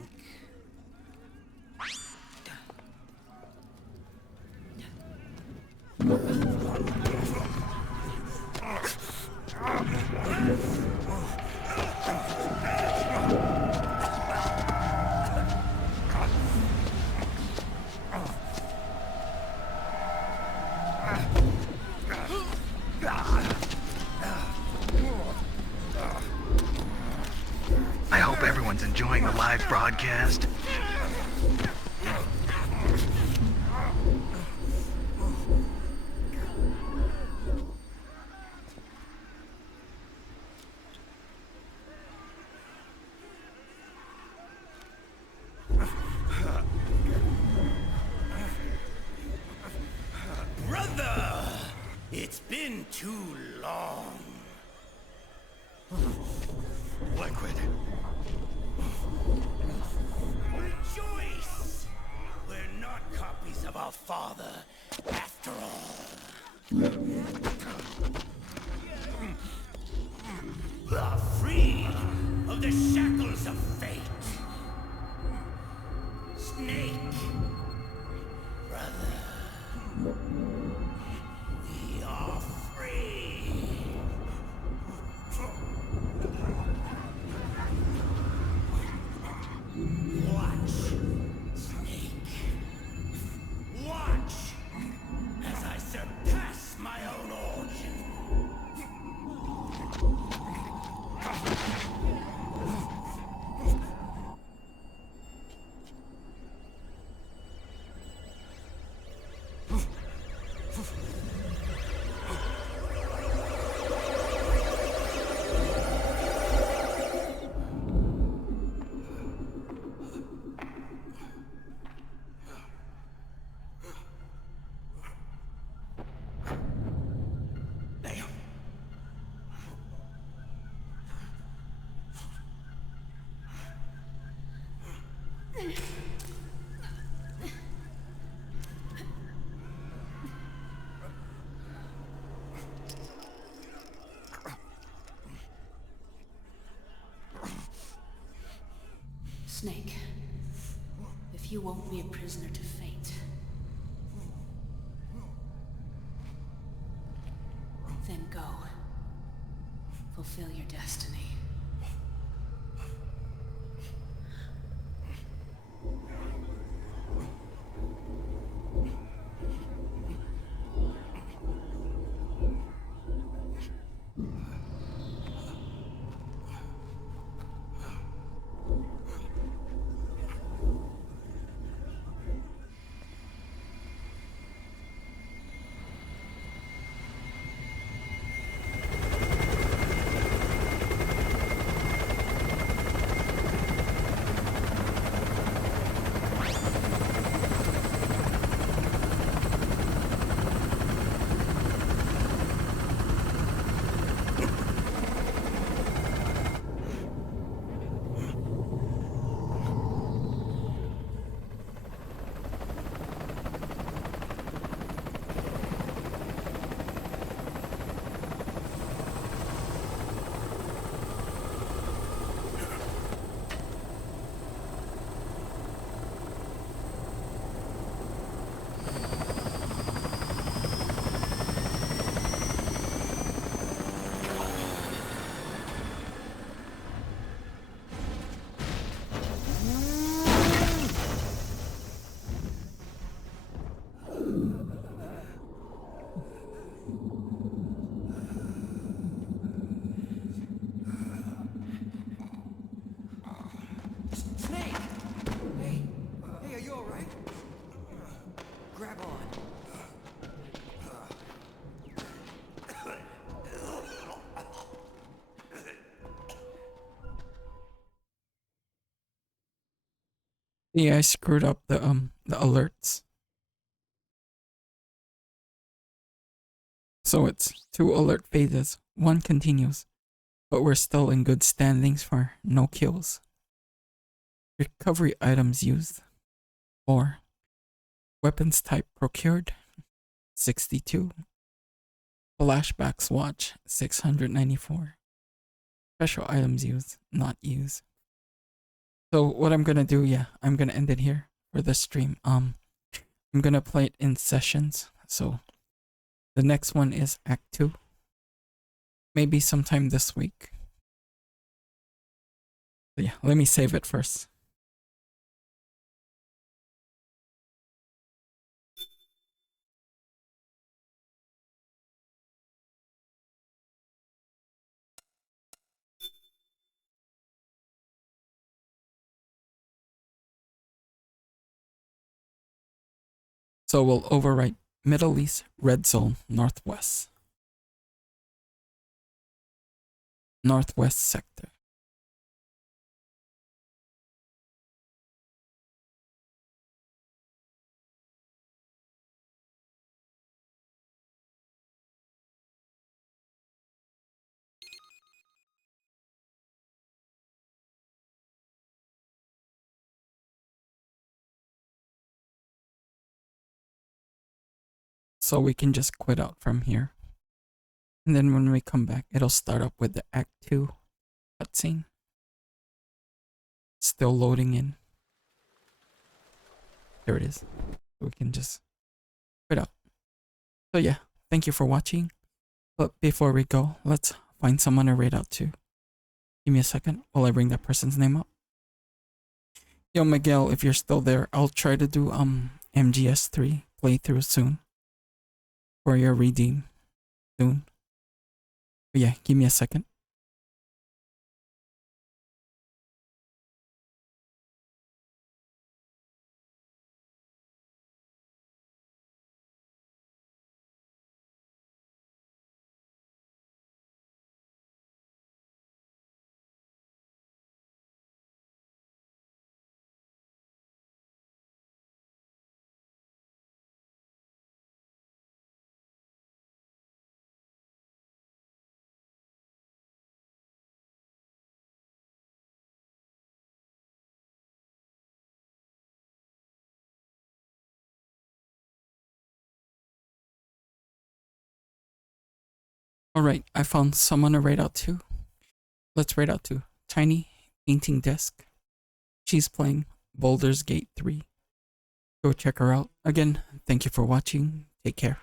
I hope everyone's enjoying the live broadcast. Brother! It's been too long. Liquid. Rejoice! We're not copies of our father, after all. We are free of the shackles of fate. Snake, brother. We are free. Watch, Snake. Watch as I surpass my own order. You won't be a prisoner to fate. Then go. Fulfill your destiny. Snake! Hey! Hey, are you alright? Grab on. Yeah, I screwed up the alerts. So it's 2 alert phases, 1 continues, but we're still in good standings for no kills. Recovery items used 4. Weapons type procured 62. Flashbacks watch 694. Special items used, not used. So what I'm gonna do, yeah, I'm gonna end it here for the stream. I'm gonna play it in sessions. So the next one is Act 2. Maybe sometime this week. So yeah, let me save it first. So we'll overwrite Middle East, Red Zone, Northwest. Northwest sector. So we can just quit out from here. And then when we come back, it'll start up with the Act 2 cutscene. Still loading in. There it is. We can just quit out. So yeah, thank you for watching. But before we go, let's find someone to raid out to. Give me a second while I bring that person's name up. Yo, Miguel, if you're still there, I'll try to do MGS3 playthrough soon. For your redeem soon. But yeah, give me a second. Alright, I found someone to raid out to. Let's raid out to Tiny Painting Desk. She's playing Baldur's Gate 3 Go check her out. Again, thank you for watching. Take care.